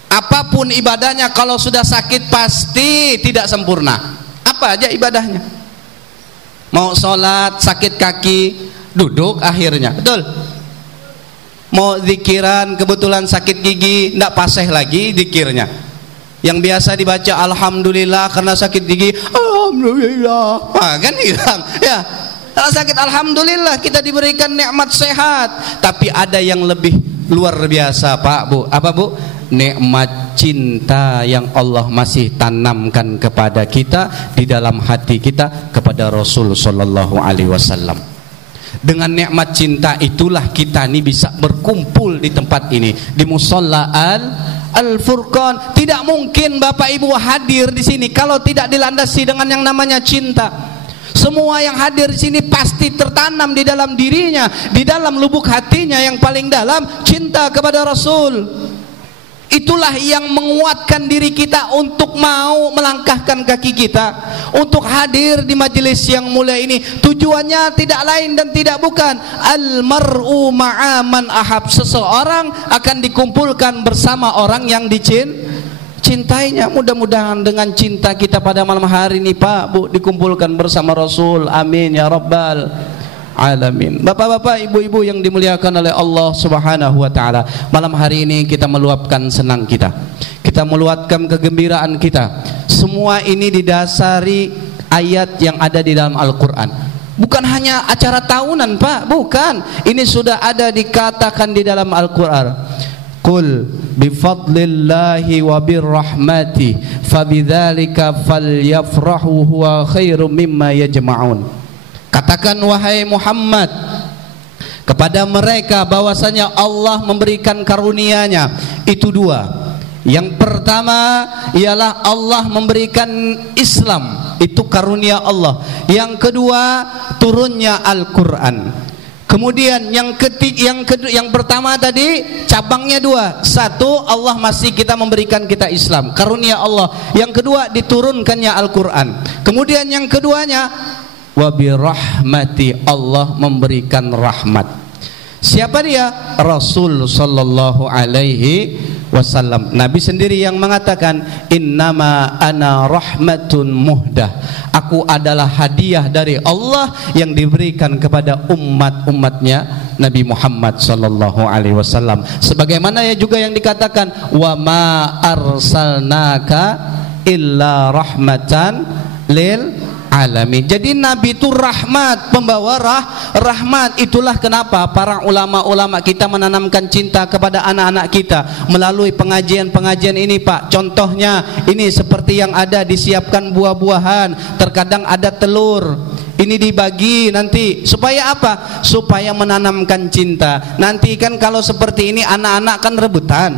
Apapun ibadahnya kalau sudah sakit pasti tidak sempurna. Apa aja ibadahnya? Mau sholat sakit kaki, duduk akhirnya, betul? Mau zikiran kebetulan sakit gigi, tidak paseh lagi zikirnya. Yang biasa dibaca alhamdulillah karena sakit gigi, alhamdulillah, kan hilang ya. Kalau sakit alhamdulillah kita diberikan nikmat sehat. Tapi ada yang lebih luar biasa Pak, Bu. Apa Bu? Nikmat cinta yang Allah masih tanamkan kepada kita di dalam hati kita kepada Rasul sallallahu alaihi wasallam. Dengan nikmat cinta itulah kita ini bisa berkumpul di tempat ini, di musalla Al-Furqan. Tidak mungkin Bapak Ibu hadir di sini kalau tidak dilandasi dengan yang namanya cinta. Semua yang hadir di sini pasti tertanam di dalam dirinya, di dalam lubuk hatinya yang paling dalam, cinta kepada Rasul. Itulah yang menguatkan diri kita untuk mau melangkahkan kaki kita untuk hadir di majelis yang mulia ini. Tujuannya tidak lain dan tidak bukan al-mar'u ma'aman ahab. Seseorang akan dikumpulkan bersama orang yang dicintainya. Mudah-mudahan dengan cinta kita pada malam hari ini Pak, Bu, dikumpulkan bersama Rasul. Amin ya rabbal alamin. Bapak-bapak, ibu-ibu yang dimuliakan oleh Allah Subhanahu wa taala, malam hari ini kita meluapkan senang kita. Kita meluapkan kegembiraan kita. Semua ini didasari ayat yang ada di dalam Al-Qur'an. Bukan hanya acara tahunan, Pak, bukan. Ini sudah ada dikatakan di dalam Al-Qur'an. Qul bifadlillahi wa birrahmati fabidzalika falyafrahu huwa khairum mimma yajma'un. Katakan wahai Muhammad kepada mereka bahwasanya Allah memberikan karunia-Nya itu dua. Yang pertama ialah Allah memberikan Islam, itu karunia Allah. Yang kedua turunnya Al-Qur'an. Kemudian yang pertama tadi cabangnya dua. Satu, Allah masih kita memberikan kita Islam, karunia Allah. Yang kedua diturunkannya Al-Qur'an. Kemudian yang keduanya wa birahmati, Allah memberikan rahmat. Siapa dia? Rasul sallallahu alaihi wasallam. Nabi sendiri yang mengatakan innama ana rahmatun muhdah. Aku adalah hadiah dari Allah yang diberikan kepada umat-umatnya Nabi Muhammad sallallahu alaihi wasallam. Sebagaimana ya juga yang dikatakan wa ma arsalnaka illa rahmatan lil alamin. Jadi Nabi itu rahmat, pembawa rahmat. Itulah kenapa para ulama-ulama kita menanamkan cinta kepada anak-anak kita melalui pengajian-pengajian ini, Pak. Contohnya ini seperti yang ada, disiapkan buah-buahan, terkadang ada telur. Ini dibagi nanti supaya apa? Supaya menanamkan cinta. Nanti kan kalau seperti ini anak-anak kan rebutan.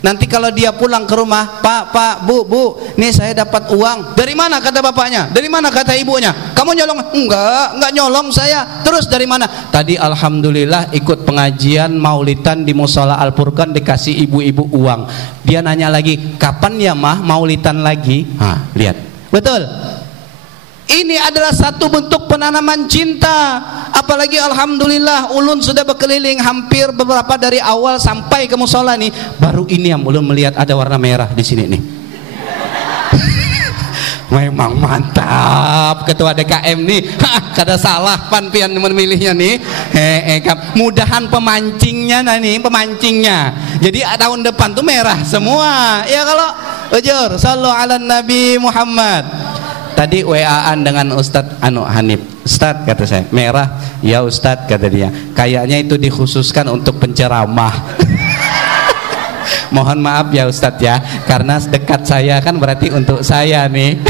Nanti kalau dia pulang ke rumah, Pak, Bu, nih saya dapat uang. Dari mana kata bapaknya? Dari mana kata ibunya? Kamu nyolong? Enggak nyolong saya. Terus dari mana? Tadi alhamdulillah ikut pengajian maulitan di Mushola Al-Furqan dikasih ibu-ibu uang. Dia nanya lagi, kapan ya mah maulitan lagi? Lihat. Betul. Ini adalah satu bentuk penanaman cinta. Apalagi alhamdulillah ulun sudah berkeliling hampir beberapa dari awal sampai ke musola nih. Baru ini yang ulun melihat ada warna merah di sini nih. Memang mantap ketua DKM nih. Kada salah pan pian memilihnya nih. Mudahan pemancingnya nih, pemancingnya. Jadi tahun depan tuh merah semua. Ya kalau ujur sallu ala Nabi Muhammad. Tadi WA-an dengan Ustadz Hanif. Ustadz kata saya, merah. Ya Ustadz kata dia. Kayaknya itu dikhususkan untuk penceramah. Mohon maaf ya Ustadz ya, karena dekat saya kan berarti untuk saya nih.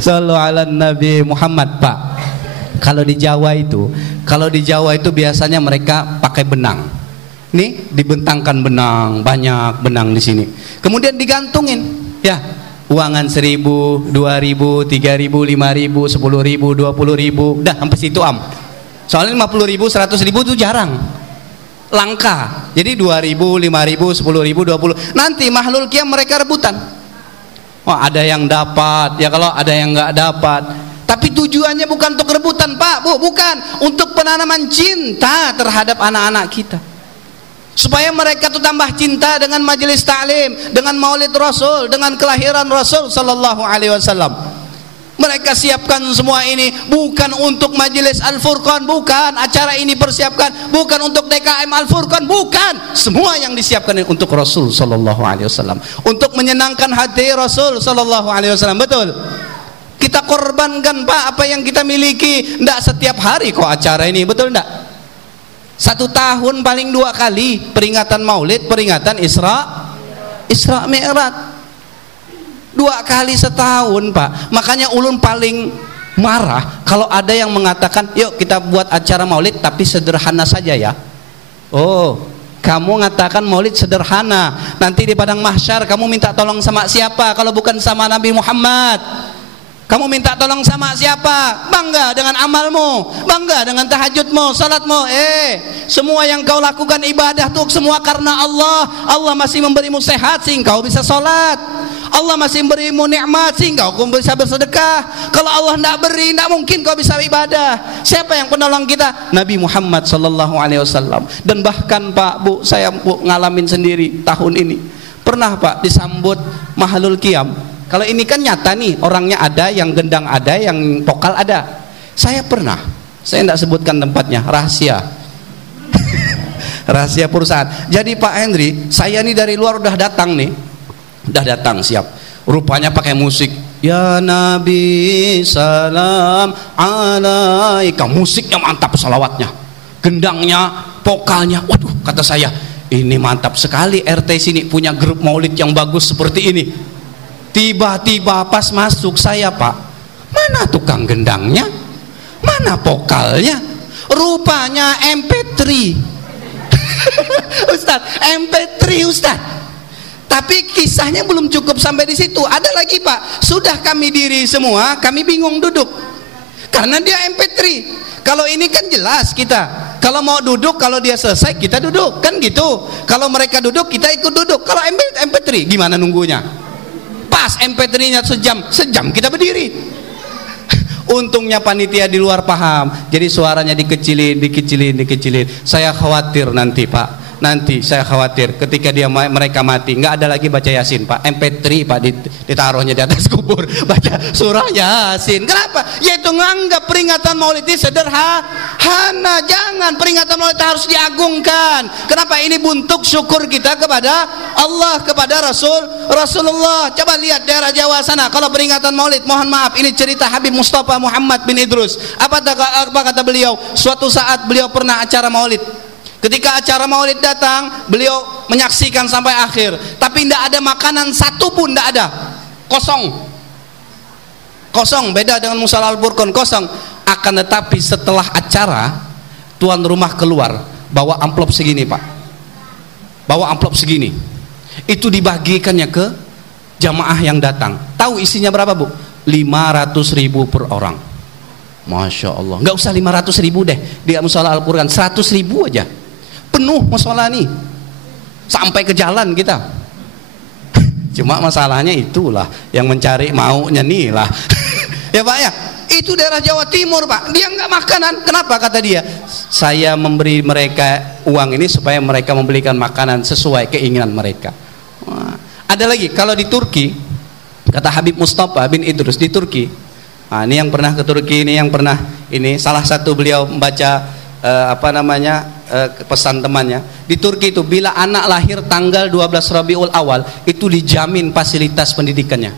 Sallu ala Nabi Muhammad, Pak. Kalau di Jawa itu biasanya mereka pakai benang. Nih dibentangkan benang, banyak benang di sini. Kemudian digantungin, ya. Uangan 1.000, 2.000, 3.000, 5.000, 10.000, 20.000, dah sampai situ Soalnya 50.000, 100.000 itu jarang, langka. Jadi 2.000, 5.000, 10.000, 20. Nanti mahlul qiyam mereka rebutan. Wah, ada yang dapat, ya kalau ada yang nggak dapat. Tapi tujuannya bukan untuk rebutan, Pak, Bu, bukan. Untuk penanaman cinta terhadap anak-anak kita. Supaya mereka tuh tambah cinta dengan majelis ta'lim, dengan maulid Rasul, dengan kelahiran Rasul sallallahu alaihi wasallam. Mereka siapkan semua ini bukan untuk majelis Al-Furqan, bukan. Acara ini persiapkan bukan untuk DKM Al-Furqan, bukan. Semua yang disiapkan ini untuk Rasul sallallahu alaihi wasallam, untuk menyenangkan hati Rasul sallallahu alaihi wasallam. Betul. Kita korbankan, Pak, apa yang kita miliki. Ndak setiap hari kok acara ini, betul ndak? 1 tahun paling 2 kali peringatan maulid, peringatan Isra Mi'raj. 2 kali setahun, Pak. Makanya ulun paling marah kalau ada yang mengatakan, yuk kita buat acara maulid tapi sederhana saja ya. Oh, kamu ngatakan maulid sederhana, nanti di padang mahsyar kamu minta tolong sama siapa kalau bukan sama Nabi Muhammad? Kamu minta tolong sama siapa? Bangga dengan amalmu, bangga dengan tahajudmu, salatmu. Semua yang kau lakukan ibadah tuh semua karena Allah. Allah masih memberimu sehat sehingga kau bisa salat. Allah masih memberimu nikmat sehingga kau bisa bersedekah. Kalau Allah tidak beri, tidak mungkin kau bisa ibadah. Siapa yang penolong kita? Nabi Muhammad sallallahu alaihi wasallam. Dan bahkan Pak, Bu, saya ngalamin sendiri tahun ini. Pernah Pak disambut mahlul qiyam. Kalau ini kan nyata nih, orangnya ada, yang gendang ada, yang vokal ada. Saya pernah, saya tidak sebutkan tempatnya, rahasia. Rahasia perusahaan. Jadi Pak Henry, saya nih dari luar udah datang nih, udah datang siap. Rupanya pakai musik. Ya Nabi salam alaika, musiknya mantap, salawatnya, gendangnya, vokalnya. Waduh, kata saya, ini mantap sekali. RT sini punya grup maulid yang bagus seperti ini. Tiba-tiba pas masuk saya, Pak, mana tukang gendangnya, mana vokalnya? Rupanya MP3. Ustadz, MP3 Ustadz. Tapi kisahnya belum cukup sampai di situ. Ada lagi, Pak. Sudah kami diri semua, kami bingung duduk karena dia MP3. Kalau ini kan jelas kita, kalau mau duduk, kalau dia selesai kita duduk, kan gitu. Kalau mereka duduk kita ikut duduk. Kalau MP3 gimana nunggunya? Pas MP3-nya sejam kita berdiri. Untungnya panitia di luar paham, jadi suaranya dikecilin. Saya khawatir nanti, Pak. Nanti saya khawatir ketika mereka mati, nggak ada lagi baca Yasin, Pak. MP3 Pak ditaruhnya di atas kubur, baca surah Yasin. Kenapa? Yaitu nganggap peringatan maulid ini sederhana. Jangan, peringatan maulid harus diagungkan. Kenapa? Ini bentuk syukur kita kepada Allah, kepada Rasulullah. Coba lihat daerah Jawa sana, kalau peringatan maulid, mohon maaf, ini cerita Habib Mustafa Muhammad bin Idrus. Apa kata beliau? Suatu saat beliau pernah acara maulid. Ketika acara maulid datang, beliau menyaksikan sampai akhir, tapi tidak ada makanan satu pun, tidak ada, kosong. Beda dengan Musala Al-Furqan, kosong. Akan tetapi setelah acara, tuan rumah keluar bawa amplop segini, Pak, bawa amplop segini, itu dibagikannya ke jamaah yang datang. Tahu isinya berapa, Bu? 500.000 per orang. Masya Allah. Nggak usah 500.000 deh, di Musala Al-Furqan 100.000 aja penuh musola nih, sampai ke jalan kita. Cuma masalahnya itulah yang mencari maunya nih lah. Ya Pak ya, itu daerah Jawa Timur Pak, dia nggak makanan. Kenapa? Kata dia, saya memberi mereka uang ini supaya mereka membelikan makanan sesuai keinginan mereka. Wah. Ada lagi, kalau di Turki, kata Habib Mustafa bin Idrus di Turki. Nah, ini yang pernah ke Turki, ini yang pernah ini salah satu beliau membaca pesan temannya di Turki itu, bila anak lahir tanggal 12 Rabiul Awal itu dijamin fasilitas pendidikannya.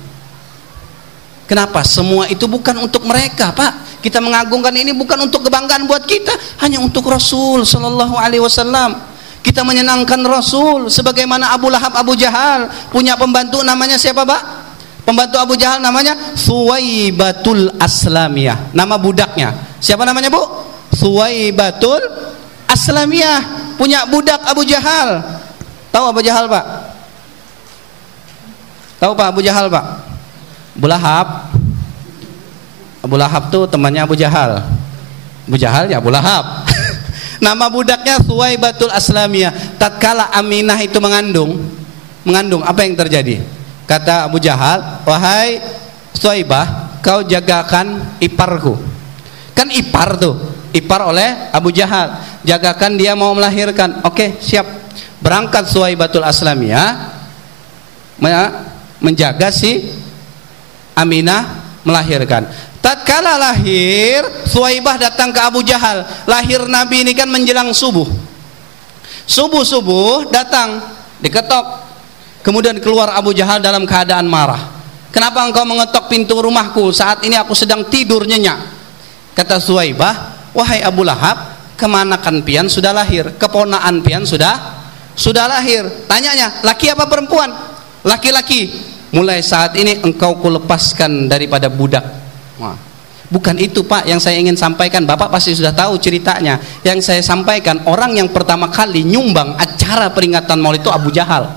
Kenapa? Semua itu bukan untuk mereka Pak. Kita mengagungkan ini bukan untuk kebanggaan buat kita, hanya untuk Rasul Sallallahu Alaihi Wasallam. Kita menyenangkan Rasul. Sebagaimana Abu Lahab, Abu Jahal punya pembantu namanya siapa Pak? Pembantu Abu Jahal namanya Suwaibatul Aslamiyah. Nama budaknya siapa namanya Bu? Suwaibatul Aslamiyah. Punya budak Abu Jahal. Tahu Abu Jahal Pak? Tahu Pak Abu Jahal Pak? Abu Lahab. Abu Lahab tuh temannya Abu Jahal. Abu Jahal ya Abu Lahab. Nama budaknya Suwaibatul Aslamiyah. Tatkala Aminah itu mengandung, apa yang terjadi? Kata Abu Jahal, wahai Suwaibah, kau jagakan iparku. Kan ipar tuh, ipar oleh Abu Jahal. Jagakan dia mau melahirkan. Oke, siap. Berangkat Suwaibatul Aslamiyah menjaga si Aminah melahirkan. Tatkala lahir, Suwaibah datang ke Abu Jahal. Lahir Nabi ini kan menjelang subuh. Subuh datang, diketok. Kemudian keluar Abu Jahal dalam keadaan marah. Kenapa engkau mengetok pintu rumahku saat ini aku sedang tidur nyenyak? Kata Suwaibah, wahai Abu Lahab, kemanakan pian sudah lahir? Keponaan pian sudah lahir. Tanyanya, laki apa perempuan? Laki-laki. Mulai saat ini engkau kulepaskan daripada budak. Wah. Bukan itu Pak yang saya ingin sampaikan. Bapak pasti sudah tahu ceritanya. Yang saya sampaikan, orang yang pertama kali nyumbang acara peringatan Maulid itu Abu Jahal.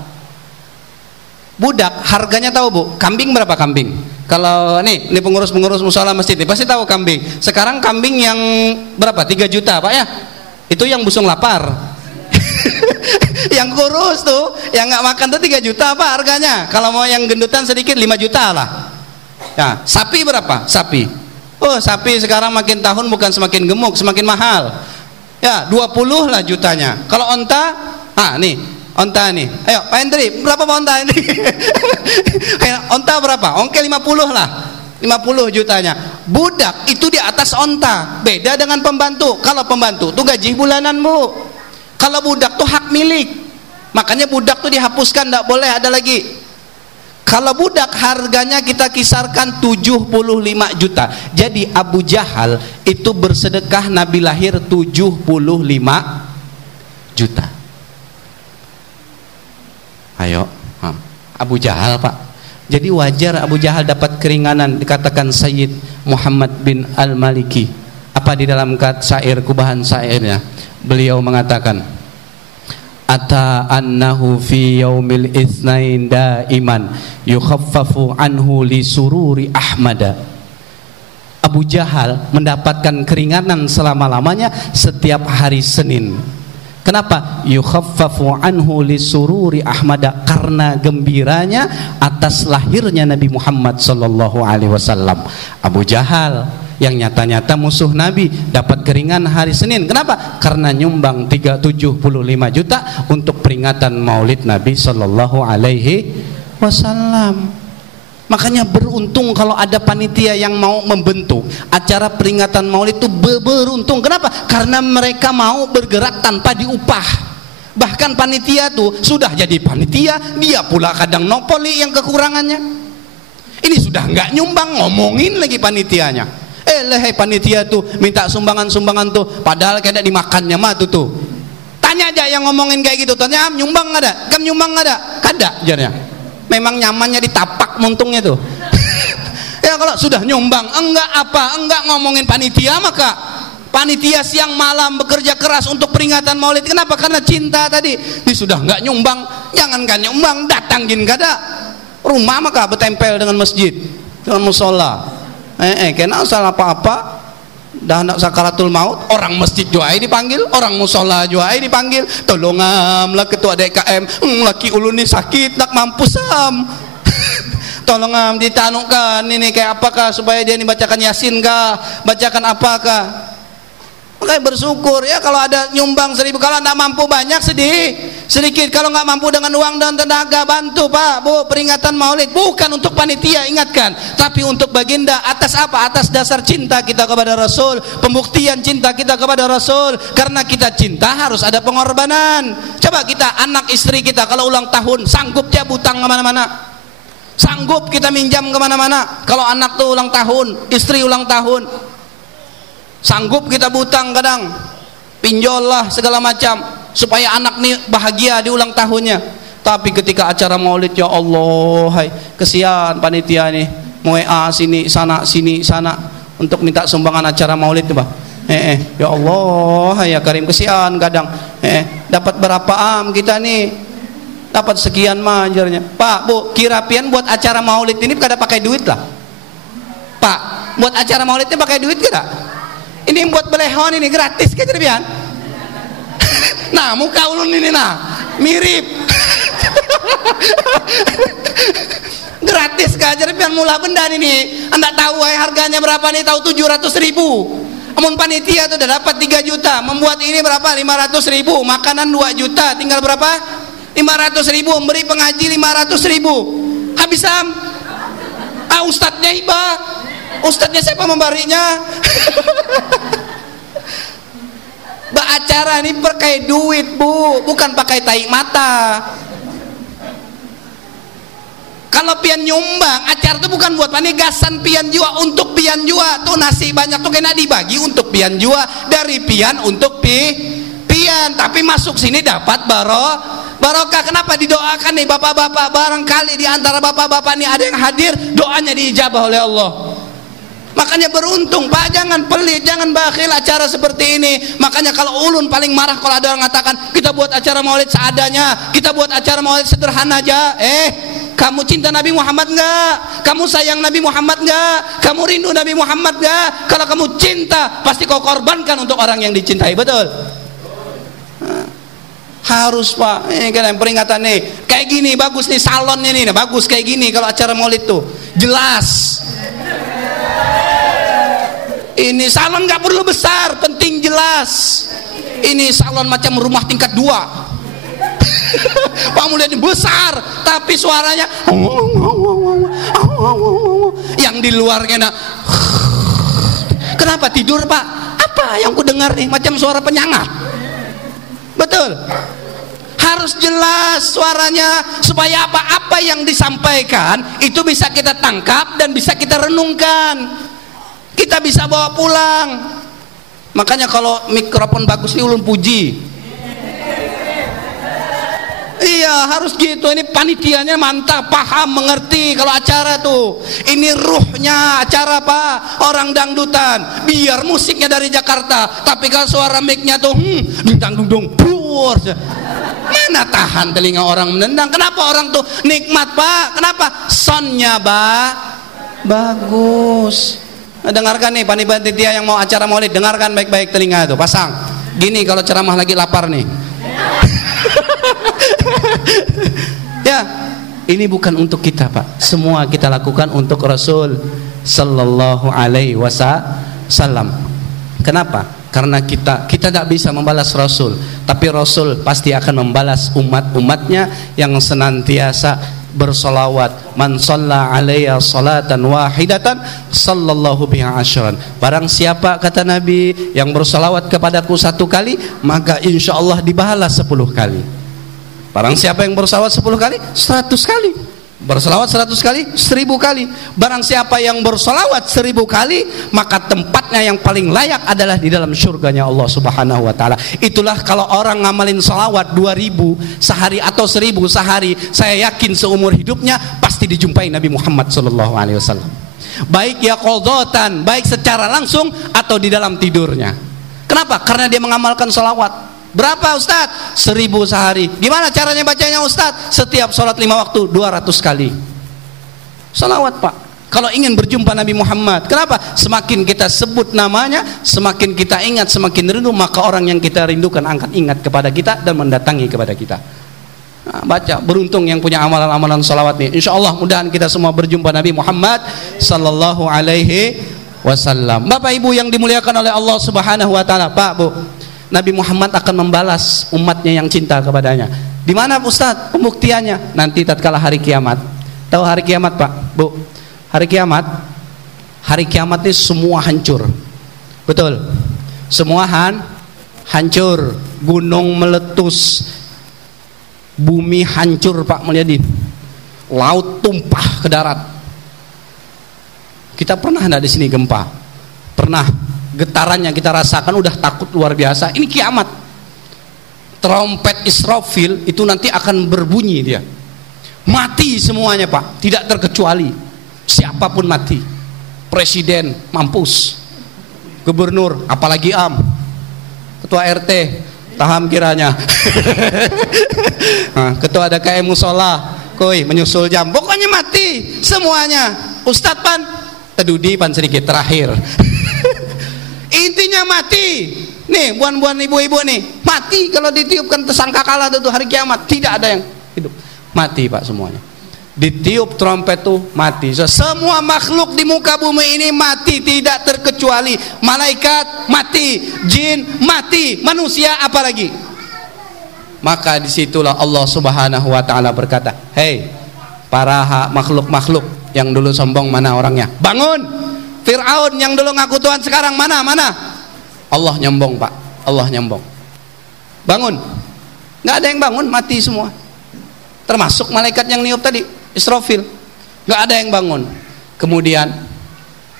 Budak harganya tahu Bu? Kambing berapa kambing? Kalau ini pengurus-pengurus musola masjid ini pasti tahu kambing. Sekarang kambing yang berapa? 3 juta Pak ya? Itu yang busung lapar. Yang kurus tuh, yang nggak makan tuh 3 juta Pak harganya. Kalau mau yang gendutan sedikit 5 juta lah. Ya, sapi berapa? Sapi. Oh, sapi sekarang makin tahun bukan semakin gemuk, semakin mahal. Ya, 20 lah jutanya. Kalau onta, nih, onta nih. Ayo, Pak Hendri, berapa Pak onta ini? Onta berapa? Ongke 50 lah. 50 jutanya. Budak itu di atas onta. Beda dengan pembantu. Kalau pembantu tuh gaji bulanan Bu. Kalau budak tuh hak milik. Makanya budak tuh dihapuskan, tidak boleh ada lagi. Kalau budak harganya kita kisarkan 75 juta. Jadi Abu Jahal itu bersedekah Nabi lahir 75 juta. Ayo, Abu Jahal Pak. Jadi wajar Abu Jahal dapat keringanan, dikatakan Sayyid Muhammad bin Al-Maliki. Apa di dalam syair, kubahan syairnya? Beliau mengatakan, ata annahu fi yaumil itsnain daiman yukhaffafu anhu li sururi ahmada. Abu Jahal mendapatkan keringanan selama-lamanya setiap hari Senin. Kenapa? Yukhaffafu anhu li sururi ahmada, karena gembiranya atas lahirnya Nabi Muhammad sallallahu alaihi wasallam. Abu Jahal yang nyata-nyata musuh Nabi dapat keringan hari Senin. Kenapa? Karena nyumbang 75 juta untuk peringatan Maulid Nabi sallallahu alaihi wasallam. Makanya beruntung kalau ada panitia yang mau membentuk acara peringatan Maulid itu, beruntung. Kenapa? Karena mereka mau bergerak tanpa diupah. Bahkan panitia tuh sudah jadi panitia, dia pula kadang nopoli yang kekurangannya. Ini sudah nggak nyumbang, ngomongin lagi panitianya. Lehai panitia tuh minta sumbangan tuh, padahal kayak dimakannya mah tuh. Tanya aja yang ngomongin kayak gitu, tanya nyumbang nggak ada, kan nyumbang nggak ada, kada jarnya. Memang nyamannya ditapak muntungnya tuh. Ya kalau sudah nyumbang, enggak ngomongin panitia, maka panitia siang malam bekerja keras untuk peringatan Maulid. Kenapa? Karena cinta tadi. Ini sudah nggak nyumbang, jangankan nyumbang, datangin kada. Rumah maka bertempel dengan masjid, dengan musola. Kena salah apa-apa dah nak sakaratul maut, orang masjid juai dipanggil, orang musola juai dipanggil, tolongamlah ketua DKM, laki ulun ni sakit nak mampus Tolong ditanukan ini kayak apakah supaya dia dibacakan Yasin kah, bacakan apakah. Makanya bersyukur ya kalau ada nyumbang 1.000, kalau tidak mampu banyak sedikit, kalau nggak mampu dengan uang dan tenaga bantu Pak Bu. Peringatan Maulid bukan untuk panitia, ingatkan, tapi untuk baginda. Atas apa? Atas dasar cinta kita kepada Rasul, pembuktian cinta kita kepada Rasul. Karena kita cinta harus ada pengorbanan. Coba kita, anak istri kita kalau ulang tahun sanggup dia butang kemana-mana, sanggup kita minjam kemana-mana. Kalau anak tuh ulang tahun, istri ulang tahun, sanggup kita butang, kadang pinjol lah segala macam supaya anak nih bahagia di ulang tahunnya. Tapi ketika acara Maulid, ya Allah, hai, kesian panitia nih, mau sini sana untuk minta sumbangan acara Maulid tuh, Bah. Ya Allah, hai, ya Karim, kesian kadang. Dapat berapa kita nih? Dapat sekian mah ajarnya. Pak, Bu, kira pian buat acara Maulid ini kada pakai duit lah. Pak, buat acara Maulid ini pakai duit kada? Ini buat belehon ini gratis ke Jerbian? Nah, muka ulun ini mirip. Gratis ke Jerbian mula benda ini. Anda tahu harganya berapa nih? Tahu 700.000. Amun panitia tuh udah dapat 3 juta. Membuat ini berapa? 500.000. Makanan 2 juta. Tinggal berapa? 500.000. Memberi pengaji 500.000. Habis ustadznya hibah. Ustadznya siapa memberinya? Acara ini pakai duit Bu, bukan pakai tai mata. Kalau pian nyumbang, acara itu bukan buat panigasan pian jua, untuk pian jua. Tuh nasi banyak tuh kena dibagi untuk pian jua, dari pian untuk pian. Tapi masuk sini dapat barokah. Kenapa didoakan nih bapak-bapak? Barangkali di antara bapak-bapak ini ada yang hadir, doanya diijabah oleh Allah. Makanya beruntung Pak, jangan pelit, jangan bakhil acara seperti ini. Makanya kalau ulun paling marah kalau ada orang mengatakan kita buat acara Maulid seadanya, kita buat acara Maulid sederhana aja. Kamu cinta Nabi Muhammad enggak? Kamu sayang Nabi Muhammad enggak? Kamu rindu Nabi Muhammad enggak? Kalau kamu cinta, pasti kau korbankan untuk orang yang dicintai, betul? Harus Pak, ini kan peringatan nih. Kayak gini bagus nih salonnya nih, bagus kayak gini kalau acara Maulid tuh. Jelas. Ini salon nggak perlu besar, penting jelas. Ini salon macam rumah tingkat 2. Pak mulia ini besar, tapi suaranya yang di luarnya kenapa tidur Pak? Apa yang ku dengar nih macam suara penyangat? Betul. Harus jelas suaranya supaya apa yang disampaikan itu bisa kita tangkap dan bisa kita renungkan. Kita bisa bawa pulang. Makanya kalau mikrofon bagus ini ulun puji. Iya harus gitu. Ini panitianya mantap, paham, mengerti. Kalau acara tuh ini ruhnya acara Pak, orang dangdutan. Biar musiknya dari Jakarta, tapi kalau suara mic-nya tuh dang dung pur. Mana tahan telinga orang menendang. Kenapa orang tuh nikmat Pak? Kenapa? Soundnya bagus. Dengarkan nih panitia yang mau acara Maulid, dengarkan baik-baik telinga itu, pasang. Gini kalau ceramah lagi lapar nih. Ya, ini bukan untuk kita Pak. Semua kita lakukan untuk Rasul sallallahu alaihi wasallam. Kenapa? Karena kita tidak bisa membalas Rasul, tapi Rasul pasti akan membalas umat-umatnya yang senantiasa bersolawat. Man shalla alayya salatan wahidatan sallallahu biha asyran. Barang siapa, kata Nabi, yang bersolawat kepadaku 1 kali, maka insya Allah dibalas 10 kali. Barang siapa yang bersolawat 10 kali, 100 kali. Bersolawat 100 kali, 1000 kali. Barang siapa yang bersolawat 1000 kali, maka tempatnya yang paling layak adalah di dalam surganya Allah subhanahu wa ta'ala. Itulah kalau orang ngamalin solawat 2000 sehari atau 1000 sehari, saya yakin seumur hidupnya pasti dijumpai Nabi Muhammad sallallahu alaihi wasallam. Baik ya qadatan, baik secara langsung atau di dalam tidurnya. Kenapa? Karena dia mengamalkan solawat. Berapa Ustaz? 1000 sehari. Gimana caranya bacanya Ustaz? Setiap sholat 5 waktu 200 kali salawat Pak. Kalau ingin berjumpa Nabi Muhammad, kenapa? Semakin kita sebut namanya, semakin kita ingat, semakin rindu, maka orang yang kita rindukan angkat ingat kepada kita dan mendatangi kepada kita. Nah, baca, beruntung yang punya amalan-amalan salawat nih. Insya Allah mudahan kita semua berjumpa Nabi Muhammad sallallahu alaihi wasallam. Bapak Ibu yang dimuliakan oleh Allah Subhanahu wa taala, Pak, Bu, Nabi Muhammad akan membalas umatnya yang cinta kepadanya. Di mana Ustaz pembuktiannya? Nanti tatkala hari kiamat. Tahu hari kiamat, Pak, Bu? Hari kiamat ini semua hancur. Betul. Semua hancur, gunung meletus, bumi hancur, Pak Mulyadi, laut tumpah ke darat. Kita pernah enggak di sini gempa? Pernah. Getarannya kita rasakan udah takut luar biasa. Ini kiamat. Trompet Israfil itu nanti akan berbunyi dia. Mati semuanya, Pak, tidak terkecuali. Siapapun mati. Presiden mampus. Gubernur, apalagi ketua RT taham kiranya. Nah, ketua DKM musola, koi menyusul jam, pokoknya mati semuanya. Ustadz pan tedudi pan sedikit terakhir. Intinya mati. Nih buan-buan ibu-ibu nih, mati kalau ditiupkan sangkakala itu hari kiamat. Tidak ada yang hidup, mati, Pak, semuanya. Ditiup trompet tuh mati. Semua makhluk di muka bumi ini mati tidak terkecuali. Malaikat mati, jin mati, manusia apalagi. Maka disitulah Allah Subhanahu wa taala berkata, "Hei para makhluk-makhluk yang dulu sombong, mana orangnya? Bangun! Fir'aun yang dulu ngaku Tuhan sekarang mana? Allah nyombong, Pak. Allah nyombong. Bangun." Nggak ada yang bangun, mati semua. Termasuk malaikat yang niup tadi, Israfil. Nggak ada yang bangun. Kemudian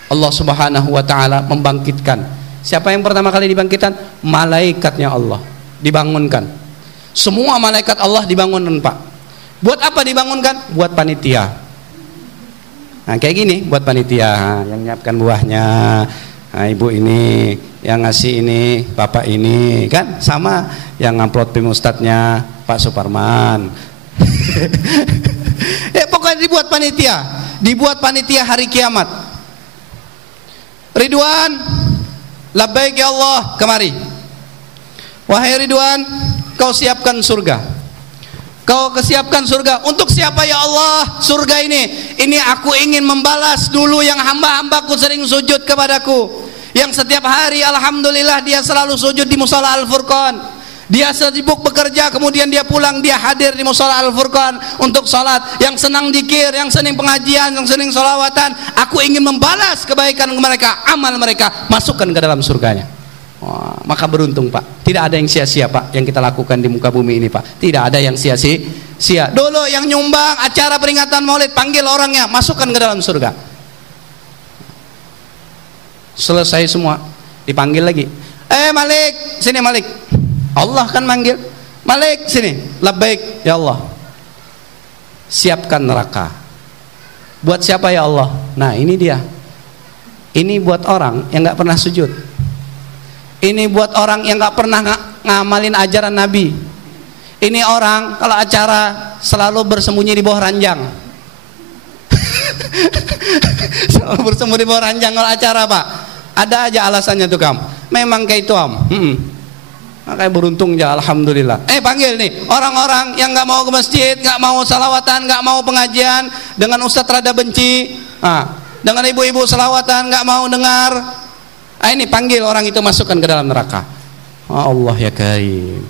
Allah Subhanahu wa taala membangkitkan. Siapa yang pertama kali dibangkitkan? Malaikatnya Allah dibangunkan. Semua malaikat Allah dibangunkan, Pak. Buat apa dibangunkan? Buat panitia. Nah, kayak gini, buat panitia yang nyiapkan buahnya. Nah, ibu ini yang ngasih ini, bapak ini, kan sama yang ngamplot tim ustadznya Pak Suparman. Pokoknya dibuat panitia hari kiamat. Ridwan, labbaik ya Allah, kemari. Wahai Ridwan, kau siapkan surga. Kau kesiapkan surga. Untuk siapa ya Allah surga ini? Ini aku ingin membalas dulu yang hamba-hambaku sering sujud kepadaku, yang setiap hari alhamdulillah dia selalu sujud di Mushola Al-Furqan. Dia sibuk bekerja, kemudian dia pulang, dia hadir di Mushola Al-Furqan untuk sholat. Yang senang dikir, yang senang pengajian, yang senang sholawatan. Aku ingin membalas kebaikan mereka, amal mereka, masukkan ke dalam surganya. Wah, maka beruntung, Pak. Tidak ada yang sia-sia, Pak, yang kita lakukan di muka bumi ini, Pak. Tidak ada yang sia-sia. Dulu yang nyumbang acara peringatan Maulid, panggil orangnya, masukkan ke dalam surga. Selesai semua, dipanggil lagi. Malik, sini Malik. Allah kan manggil. Malik, sini. Labbaik ya Allah. Siapkan neraka. Buat siapa ya Allah? Nah, ini dia. Ini buat orang yang nggak pernah sujud. Ini buat orang yang gak pernah ngamalin ajaran Nabi. Ini orang kalau acara selalu bersembunyi di bawah ranjang. Selalu bersembunyi di bawah ranjang kalau acara, Pak. Ada aja alasannya tuh, Kam. Memang kayak itu, Makanya beruntung ya, alhamdulillah. Panggil nih orang-orang yang gak mau ke masjid, gak mau salawatan, gak mau pengajian, dengan ustadz rada benci, dengan ibu-ibu salawatan gak mau dengar. Ini panggil orang itu, masukkan ke dalam neraka. Allah ya Karim.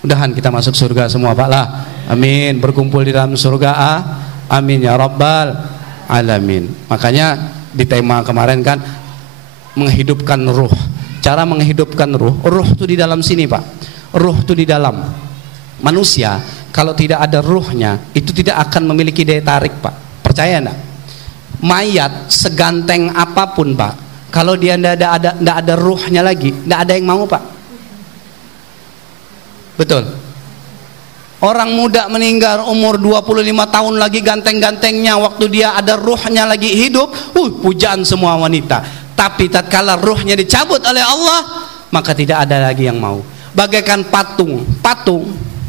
Mudahan kita masuk surga semua, Pak lah. Amin. Berkumpul di dalam surga. Amin ya Rabbal Alamin. Makanya di tema kemarin kan menghidupkan ruh. Cara menghidupkan ruh. Ruh itu di dalam sini, Pak. Ruh itu di dalam. Manusia kalau tidak ada ruhnya itu tidak akan memiliki daya tarik, Pak. Percaya enggak? Mayat seganteng apapun, Pak, kalau dia tidak ada ruhnya lagi, tidak ada yang mau, Pak. Betul. Orang muda meninggal umur 25 tahun lagi ganteng-gantengnya, waktu dia ada ruhnya lagi hidup, pujaan semua wanita. Tapi tatkala ruhnya dicabut oleh Allah, maka tidak ada lagi yang mau. Bagaikan patung.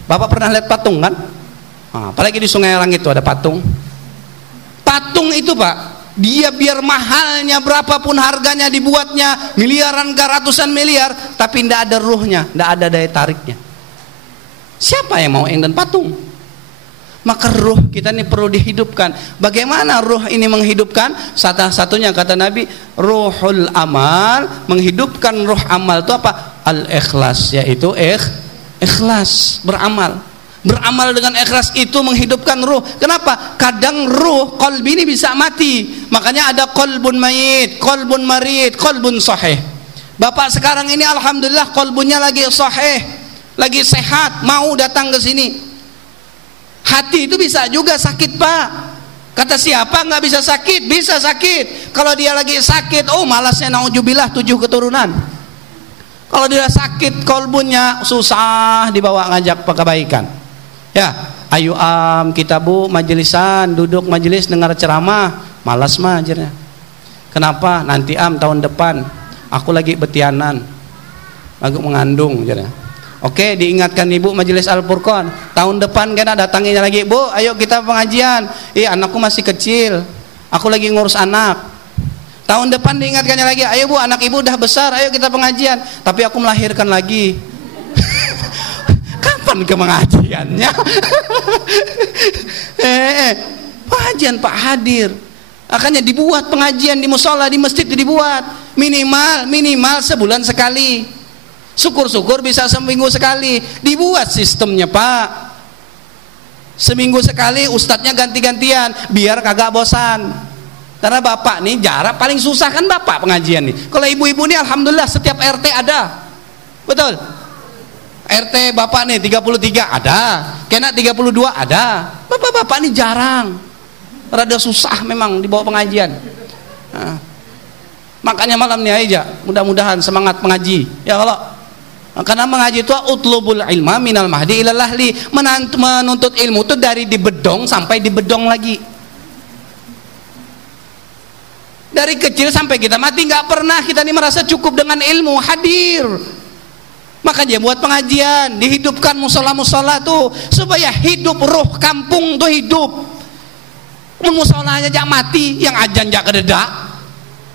Bapak pernah lihat patung kan? Apalagi di Sungai Arang itu ada patung. Patung itu, Pak, dia biar mahalnya berapapun harganya, dibuatnya miliaran ke ratusan miliar, tapi tidak ada ruhnya, tidak ada daya tariknya. Siapa yang mau dan patung? Maka ruh kita ini perlu dihidupkan. Bagaimana ruh ini menghidupkan? Satu-satunya kata Nabi, ruhul amal, menghidupkan ruh amal itu apa? Al-ikhlas, yaitu ikhlas, beramal. Beramal dengan ikhlas itu menghidupkan ruh. Kenapa? Kadang ruh, qalbi ini bisa mati. Makanya ada qalbun mayit, qalbun marid, qalbun sahih. Bapak sekarang ini alhamdulillah qalbunya lagi sahih, lagi sehat, mau datang ke sini. Hati itu bisa juga sakit, Pak. Kata siapa nggak bisa sakit? Bisa sakit. Kalau dia lagi sakit, oh malasnya naudzubillah 7 keturunan. Kalau dia sakit kolbunya, susah dibawa ngajak kebaikan. Ya, ayo kita Bu majelisan, duduk majelis dengar ceramah, malas mah ajarnya. Kenapa? Nanti tahun depan aku lagi betianan, aku mengandung ajarnya. Oke, diingatkan Ibu majelis Al-Furqan. Tahun depan kena datanginya lagi, Bu, ayo kita pengajian. Anakku masih kecil, aku lagi ngurus anak. Tahun depan diingatkannya lagi, ayo Bu, anak Ibu udah besar, ayo kita pengajian. Tapi aku melahirkan lagi. Kapan ke pengajiannya? Pengajian Pak hadir. Makanya dibuat pengajian di musola, di masjid dibuat. Minimal sebulan sekali. Syukur-syukur bisa seminggu sekali. Dibuat sistemnya, Pak. Seminggu sekali ustadznya ganti-gantian biar kagak bosan. Karena bapak nih jarak paling susah kan bapak pengajian nih. Kalau ibu-ibu nih alhamdulillah setiap RT ada. Betul? RT bapak nih 33 ada. Kena 32 ada. Bapak-bapak nih jarang. Rada susah memang dibawa pengajian. Nah, makanya malam nih aja mudah-mudahan semangat mengaji. Ya Allah. Karena mengaji itu utlubul ilma minal mahdi ilal lahli, menuntut ilmu itu dari di bedong sampai di bedong lagi. Dari kecil sampai kita mati nggak pernah kita ini merasa cukup dengan ilmu hadir. Makanya buat pengajian, dihidupkan musola-musola tuh supaya hidup ruh kampung tuh hidup. Musolanya jangan mati, yang ajan jak kededak.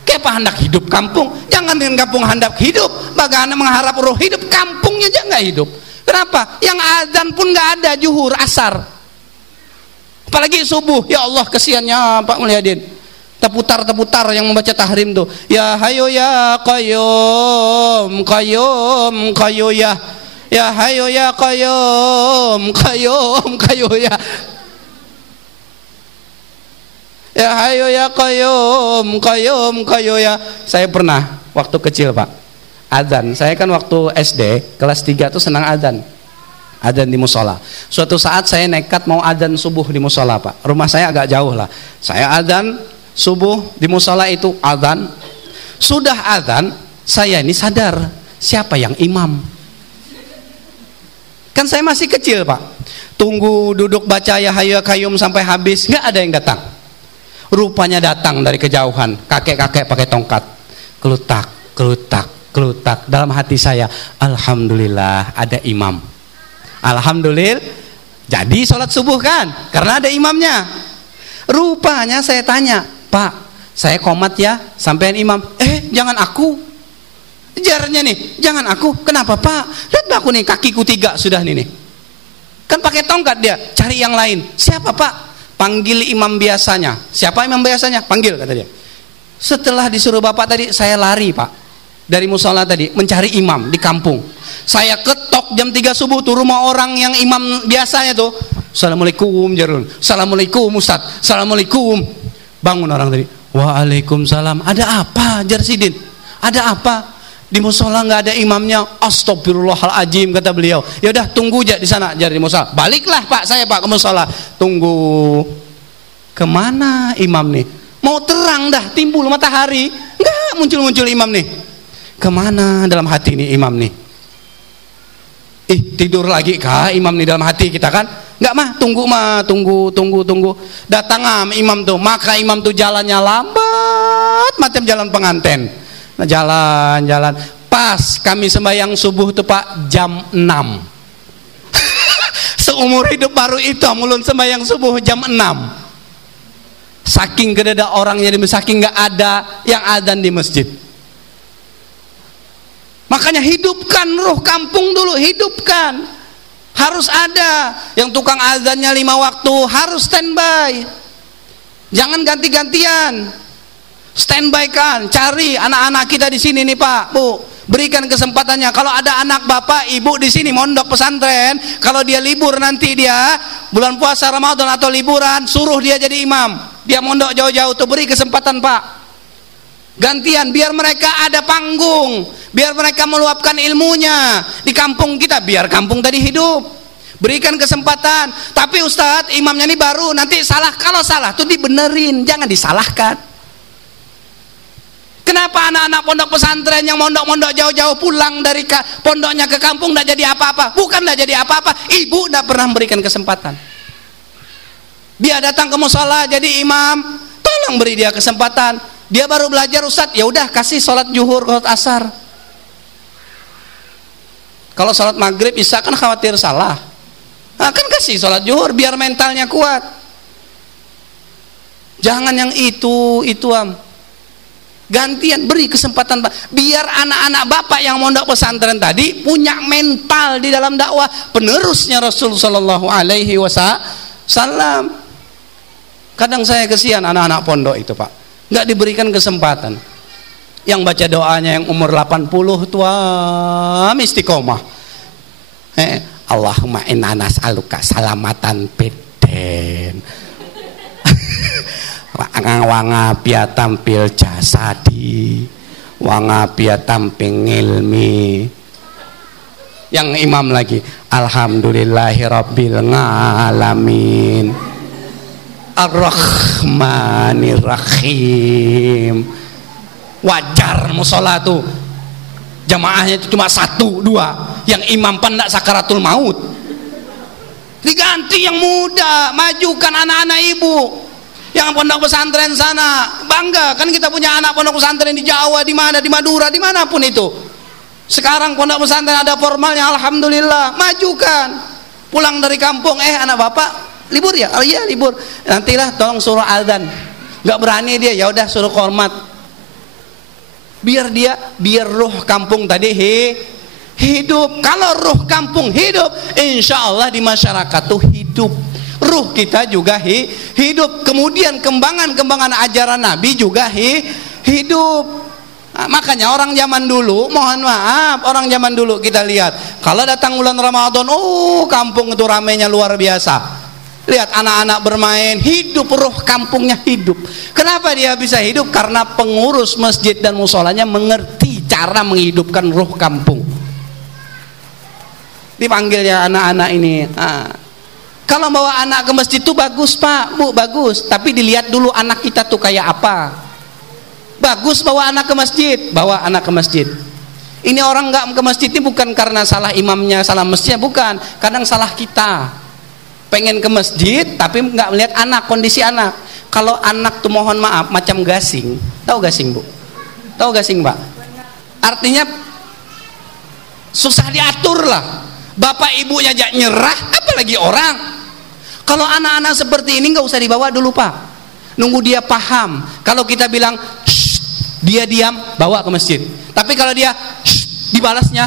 Kepa hendak hidup kampung, jangan dengan kampung hendak hidup. Bagaimana mengharap roh hidup, kampungnya aja nggak hidup. Kenapa? Yang adzan pun nggak ada, zuhur, asar. Apalagi subuh, ya Allah kesiannya Pak Mulyadin. Teputar yang membaca tahrim tuh. Ya hayo ya qayyum, qayyum, qayyum ya. Ya hayo ya qayyum, qayyum, qayyum ya. Ya hayo ya qayyum, qayyum, qayyum ya. Saya pernah waktu kecil Pak adzan. Saya kan waktu SD kelas 3 tuh senang adzan. Adzan di musola. Suatu saat saya nekat mau adzan subuh di musola Pak. Rumah saya agak jauh lah. Saya adzan subuh di musola itu adzan. Sudah adzan, saya ini sadar siapa yang imam. Kan saya masih kecil Pak. Tunggu duduk baca ya hayo ya qayyum sampai habis, nggak ada yang datang. Rupanya datang dari kejauhan, kakek-kakek pakai tongkat, kelutak, kelutak, kelutak. Dalam hati saya, alhamdulillah ada imam. Alhamdulillah, jadi sholat subuh kan, karena ada imamnya. Rupanya saya tanya, Pak, saya komat ya, sampean imam. Jangan aku. Jarnya nih, jangan aku. Kenapa Pak? Lihat aku nih, kakiku 3 sudah nih. Kan pakai tongkat dia, cari yang lain. Siapa Pak? Panggil imam biasanya. Siapa imam biasanya? Panggil kata dia. Setelah disuruh bapak tadi, saya lari Pak dari musola tadi mencari imam di kampung. Saya ketok jam 3 subuh tuh rumah orang yang imam biasanya tuh. Assalamualaikum Jarun. Assalamualaikum Ustaz. Assalamualaikum. Bangun orang tadi. Waalaikumsalam. Ada apa Jarsidin? Ada apa? Di musola nggak ada imamnya. Astagfirullahaladzim kata beliau. Ya udah tunggu aja di sana jar di musola. Baliklah Pak saya Pak ke musola. Tunggu. Kemana imam nih? Mau terang dah timbul matahari. Nggak muncul imam nih. Kemana dalam hati nih imam nih? Tidur lagi kah imam nih dalam hati kita kan? Nggak tunggu. Datang imam tuh. Maka imam tuh jalannya lambat macam jalan pengantin. Nah, jalan pas kami sembahyang subuh tuh Pak jam 6. Seumur hidup baru itu mulun sembahyang subuh jam 6. Saking kedada orangnya, saking nggak ada yang adzan di masjid. Makanya hidupkan ruh kampung dulu, hidupkan. Harus ada yang tukang azannya 5 waktu, harus standby. Jangan ganti-gantian. Standby kan, cari anak-anak kita di sini nih Pak, Bu. Berikan kesempatannya. Kalau ada anak bapak, ibu di sini mondok pesantren, kalau dia libur nanti dia bulan puasa Ramadan atau liburan, suruh dia jadi imam. Dia mondok jauh-jauh tuh, beri kesempatan Pak. Gantian, biar mereka ada panggung, biar mereka meluapkan ilmunya di kampung kita, biar kampung tadi hidup. Berikan kesempatan. Tapi Ustadz, imamnya ini baru, nanti salah. Kalau salah tuh dibenerin, jangan disalahkan. Kenapa anak-anak pondok pesantren yang mondok-mondok jauh-jauh pulang dari pondoknya ke kampung tidak jadi apa-apa? Bukan tidak jadi apa-apa, ibu tidak pernah memberikan kesempatan. Dia datang ke mushola jadi imam, tolong beri dia kesempatan. Dia baru belajar Ustadz, ya udah kasih sholat zuhur, sholat asar. Kalau sholat maghrib, isya kan khawatir salah. Nah, kan kasih sholat zuhur biar mentalnya kuat. Jangan yang itu am. Gantian, beri kesempatan Pak. Biar anak-anak bapak yang mondok pesantren tadi punya mental di dalam dakwah, penerusnya Rasul Sallallahu Alaihi Wasallam. Kadang saya kesian anak-anak pondok itu Pak, nggak diberikan kesempatan. Yang baca doanya yang umur 80 tua istiqomah. Allahumma inna nas'aluka salamatan biden wangapiatan pil jasadi wangapiatan ping ilmi. Yang imam lagi alhamdulillahirabbil alamin ar-rahmanirrahim. Wajar musola tuh jamaahnya itu cuma 1, 2, yang imam pendak sakaratul maut. Diganti yang muda, majukan anak-anak ibu yang pondok pesantren sana. Bangga kan kita punya anak pondok pesantren di Jawa, di mana, di Madura, dimanapun itu. Sekarang pondok pesantren ada formalnya, alhamdulillah. Majukan. Pulang dari kampung, anak bapak libur ya? Oh iya libur. Nantilah tolong suruh azan. Nggak berani dia, ya udah suruh hormat. Biar roh kampung tadi hidup. Kalau roh kampung hidup, insya Allah di masyarakat tuh hidup. Ruh kita juga hidup. Kemudian kembangan ajaran Nabi juga hidup. Nah, makanya orang zaman dulu, mohon maaf, orang zaman dulu kita lihat, kalau datang bulan Ramadan, kampung itu ramainya luar biasa. Lihat anak-anak bermain, hidup, roh kampungnya hidup. Kenapa dia bisa hidup? Karena pengurus masjid dan musolanya mengerti cara menghidupkan roh kampung. Dipanggilnya anak-anak ini. Kalau bawa anak ke masjid itu bagus Pak, Bu, bagus. Tapi dilihat dulu anak kita tuh kayak apa. Bagus bawa anak ke masjid, bawa anak ke masjid. Ini orang nggak ke masjid ini bukan karena salah imamnya, salah masjidnya, bukan. Kadang salah kita. Pengen ke masjid tapi nggak melihat anak, kondisi anak. Kalau anak tuh mohon maaf macam gasing. Tahu gasing Bu? Tahu gasing Pak? Artinya susah diatur lah. Bapak ibunya aja nyerah, apalagi orang. Kalau anak-anak seperti ini nggak usah dibawa dulu Pak. Nunggu dia paham. Kalau kita bilang dia diam, bawa ke masjid. Tapi kalau dia dibalasnya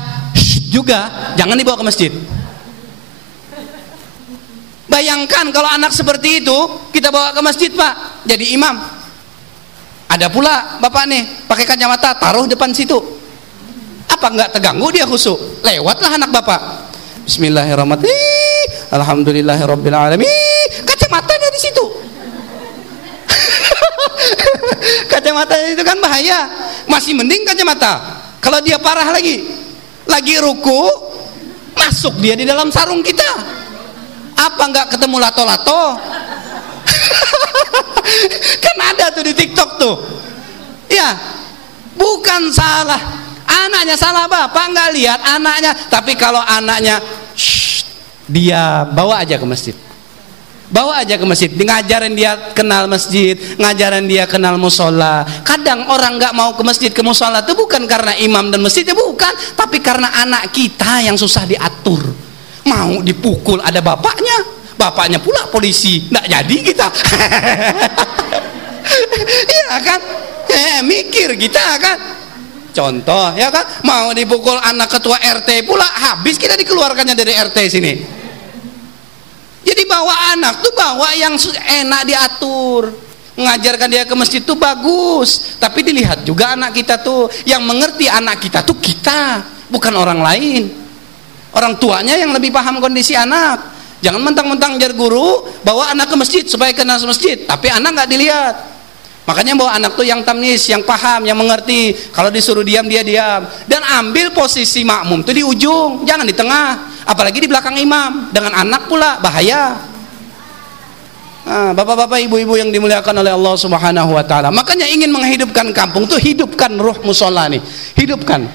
juga, jangan dibawa ke masjid. Bayangkan kalau anak seperti itu kita bawa ke masjid Pak, jadi imam. Ada pula bapak nih pakai kacamata, taruh depan situ. Apa nggak terganggu dia khusyuk? Lewatlah anak bapak. Bismillahirrahmanirrahim. Alhamdulillahirabbil alamin. Kacamatanya di situ. Kacamatanya itu kan bahaya. Masih mending kacamata. Kalau dia parah lagi ruku, masuk dia di dalam sarung kita. Apa nggak ketemu lato-lato? Kan ada tuh di TikTok tuh. Ya, bukan salah anaknya, salah bapak nggak lihat anaknya. Tapi kalau anaknya dia bawa aja ke masjid. Bawa aja ke masjid, ngajarin dia kenal masjid, ngajarin dia kenal musola. Kadang orang nggak mau ke masjid, ke musola itu bukan karena imam dan masjidnya, bukan, tapi karena anak kita yang susah diatur. Mau dipukul ada bapaknya pula polisi, nggak jadi kita. Iya kan, mikir kita kan. Contoh ya kan, mau dipukul anak ketua RT pula, habis kita dikeluarkannya dari RT sini. Jadi bawa anak tuh bawa yang enak diatur. Mengajarkan dia ke masjid tuh bagus, tapi dilihat juga anak kita tuh, yang mengerti anak kita tuh kita, bukan orang lain. Orang tuanya yang lebih paham kondisi anak. Jangan mentang-mentang jar guru bawa anak ke masjid supaya kenal masjid, tapi anak nggak dilihat. Makanya bawa anak tuh yang tamyiz, yang paham, yang mengerti. Kalau disuruh diam dia diam, dan ambil posisi makmum tuh di ujung, jangan di tengah, apalagi di belakang imam. Dengan anak pula bahaya. Nah, bapak-bapak, ibu-ibu yang dimuliakan oleh Allah Subhanahu wa taala. Makanya ingin menghidupkan kampung tuh hidupkan ruh musola nih. Hidupkan.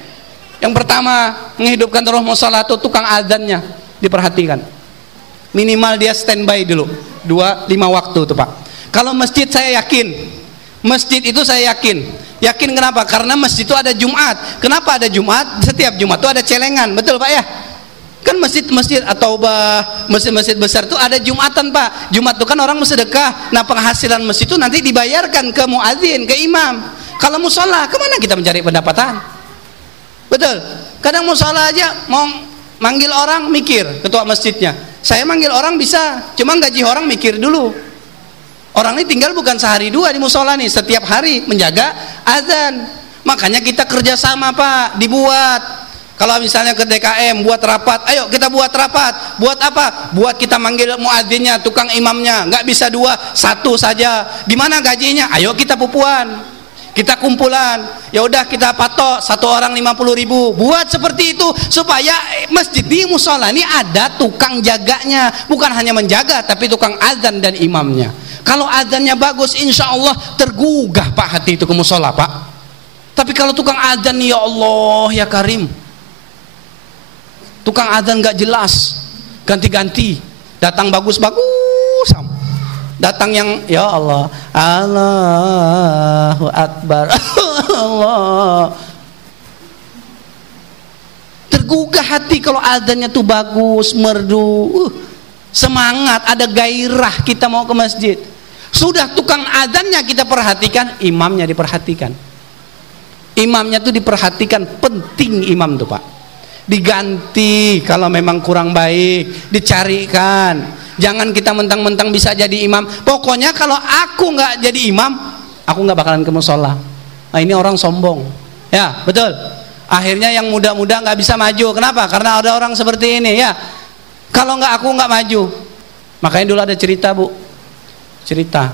Yang pertama, menghidupkan ruh musola tuh tukang azannya diperhatikan. Minimal dia standby dulu 5 waktu tuh, Pak. Kalau masjid saya yakin. Masjid itu saya yakin. Yakin kenapa? Karena masjid itu ada Jumat. Kenapa ada Jumat? Setiap Jumat itu ada celengan. Betul, Pak ya? Kan masjid-masjid atau masjid-masjid besar itu ada Jumatan, Pak. Jumat itu kan orang bersedekah. Nah, penghasilan masjid itu nanti dibayarkan ke muadzin, ke imam. Kalau musola, kemana kita mencari pendapatan? Betul. Kadang musola aja mau manggil orang mikir, ketua masjidnya. Saya manggil orang bisa, cuma gaji orang mikir dulu. Orang ini tinggal bukan sehari dua di musola nih, setiap hari menjaga azan. Makanya kita kerjasama, Pak, dibuat. Kalau misalnya ke DKM buat rapat, ayo kita buat rapat. Buat apa? Buat kita manggil muadzinnya, tukang imamnya. Nggak bisa 2, 1 saja. Gimana gajinya? Ayo kita pupuan, kita kumpulan. Ya udah kita patok 1 orang 50.000. Buat seperti itu supaya masjid di musola ini ada tukang jaganya, bukan hanya menjaga tapi tukang azan dan imamnya. Kalau azannya bagus, insya Allah tergugah, Pak, hati itu ke musola, Pak. Tapi kalau tukang azan, ya Allah ya Karim, tukang adzan gak jelas, ganti-ganti, datang bagus-bagus, datang yang ya Allah, Allahu Akbar, Allah. Tergugah hati kalau adzannya tuh bagus, merdu, semangat, ada gairah kita mau ke masjid. Sudah tukang adzannya kita perhatikan, imamnya diperhatikan. Imamnya tuh diperhatikan, penting imam tuh, Pak. Diganti kalau memang kurang baik, dicarikan. Jangan kita mentang-mentang bisa jadi imam. Pokoknya kalau aku nggak jadi imam, aku nggak bakalan ke musola. Nah, ini orang sombong, ya betul. Akhirnya yang muda-muda nggak bisa maju. Kenapa? Karena ada orang seperti ini, ya. Kalau nggak aku nggak maju. Makanya dulu ada cerita, Bu. Cerita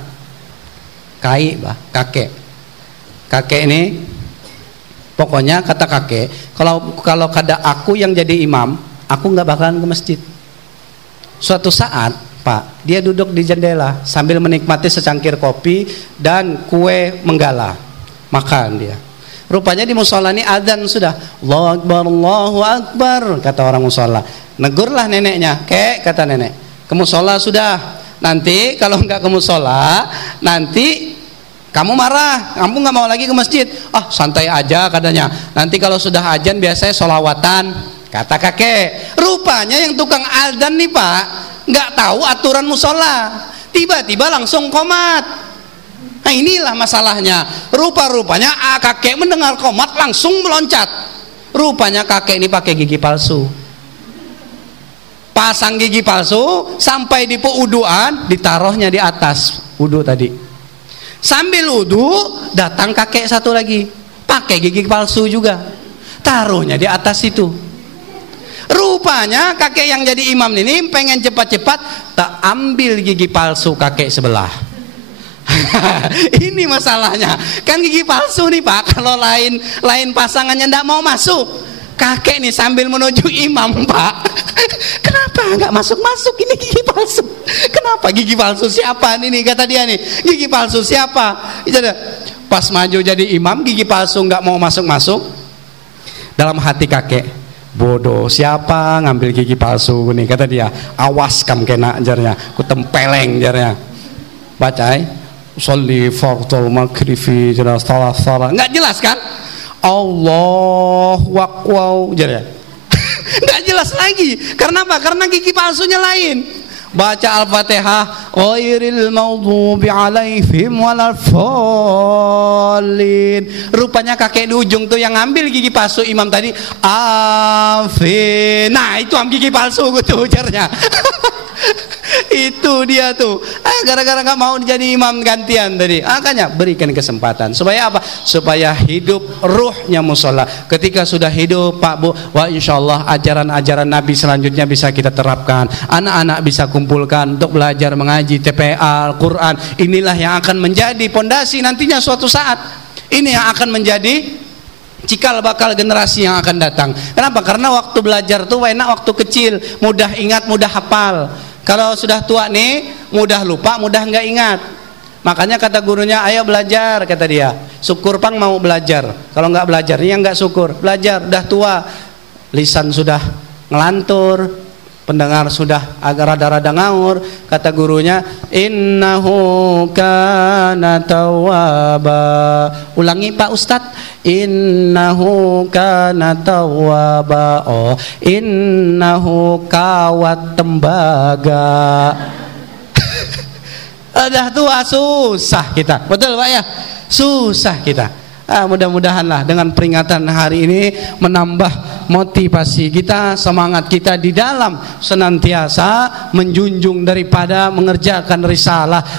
kakek ini. Pokoknya kata kakek, kalau kada aku yang jadi imam, aku nggak bakalan ke masjid. Suatu saat, Pak, dia duduk di jendela sambil menikmati secangkir kopi dan kue menggala. Makan dia. Rupanya di musola ini adzan sudah. Allahu Akbar, Allahu Akbar, kata orang musola. Negurlah neneknya, kek, kata nenek. Ke musola sudah. Nanti kalau nggak ke musola, nanti kamu marah, kamu nggak mau lagi ke masjid. Ah, santai aja katanya. Nanti kalau sudah azan biasanya sholawatan, kata kakek. Rupanya yang tukang azan nih, Pak, nggak tahu aturan musola. Tiba-tiba langsung komat. Nah, inilah masalahnya. Rupanya kakek mendengar komat langsung meloncat. Rupanya kakek ini pakai gigi palsu. Pasang gigi palsu sampai di wuduan, ditaruhnya di atas wudu tadi. Sambil wudu, datang kakek satu lagi, pakai gigi palsu juga, taruhnya di atas itu. Rupanya kakek yang jadi imam ini pengen cepat-cepat, tak ambil gigi palsu kakek sebelah. Ini masalahnya, kan gigi palsu nih, Pak. Kalau lain pasangannya ndak mau masuk, kakek nih sambil menuju imam, Pak. Kenapa nggak masuk ini gigi palsu? Kenapa gigi palsu siapa nih, kata dia nih, gigi palsu siapa? Pas maju jadi imam, gigi palsu nggak mau masuk. Dalam hati kakek, bodoh, siapa ngambil gigi palsu nih, kata dia. Awas kam kena jarnya, ku tempeleng jarnya. Baca, sholli fardul maghribi jelas salah. Nggak jelas kan? Allahu Akbar jarnya. Nggak jelas lagi. Karena apa? Karena gigi palsunya lain. Baca Al-Fatihah, ghairil maghdubi alaihim waladdallin. Rupanya kakek di ujung tuh yang ngambil gigi palsu imam tadi. Amin. Nah, itu gigi palsu gitu ujarnya. Itu dia tuh. Gara-gara nggak mau jadi imam gantian tadi. Makanya berikan kesempatan. Supaya apa? Supaya hidup ruhnya musola. Ketika sudah hidup Pak Bu, wah insyaallah ajaran-ajaran Nabi selanjutnya bisa kita terapkan. Anak-anak bisa kumpulkan untuk belajar mengaji TPA, Al-Quran. Inilah yang akan menjadi pondasi nantinya suatu saat. Ini yang akan menjadi cikal bakal generasi yang akan datang. Kenapa? Karena waktu belajar tuh enak waktu kecil, mudah ingat, mudah hafal. Kalau sudah tua nih, mudah lupa, mudah nggak ingat. Makanya kata gurunya, ayo belajar, kata dia. Syukur pang mau belajar. Kalau nggak belajar, ini yang nggak syukur. Belajar, udah tua, lisan sudah ngelantur, pendengar sudah agak rada-rada ngaur. Kata gurunya, innahu kana tawwaba. Ulangi Pak Ustadz. Innahu kana tawwaba. Oh, innahu kawat tembaga. Udah tua susah kita. Betul Pak ya? Susah kita. Mudah-mudahanlah dengan peringatan hari ini menambah motivasi kita, semangat kita di dalam senantiasa menjunjung daripada mengerjakan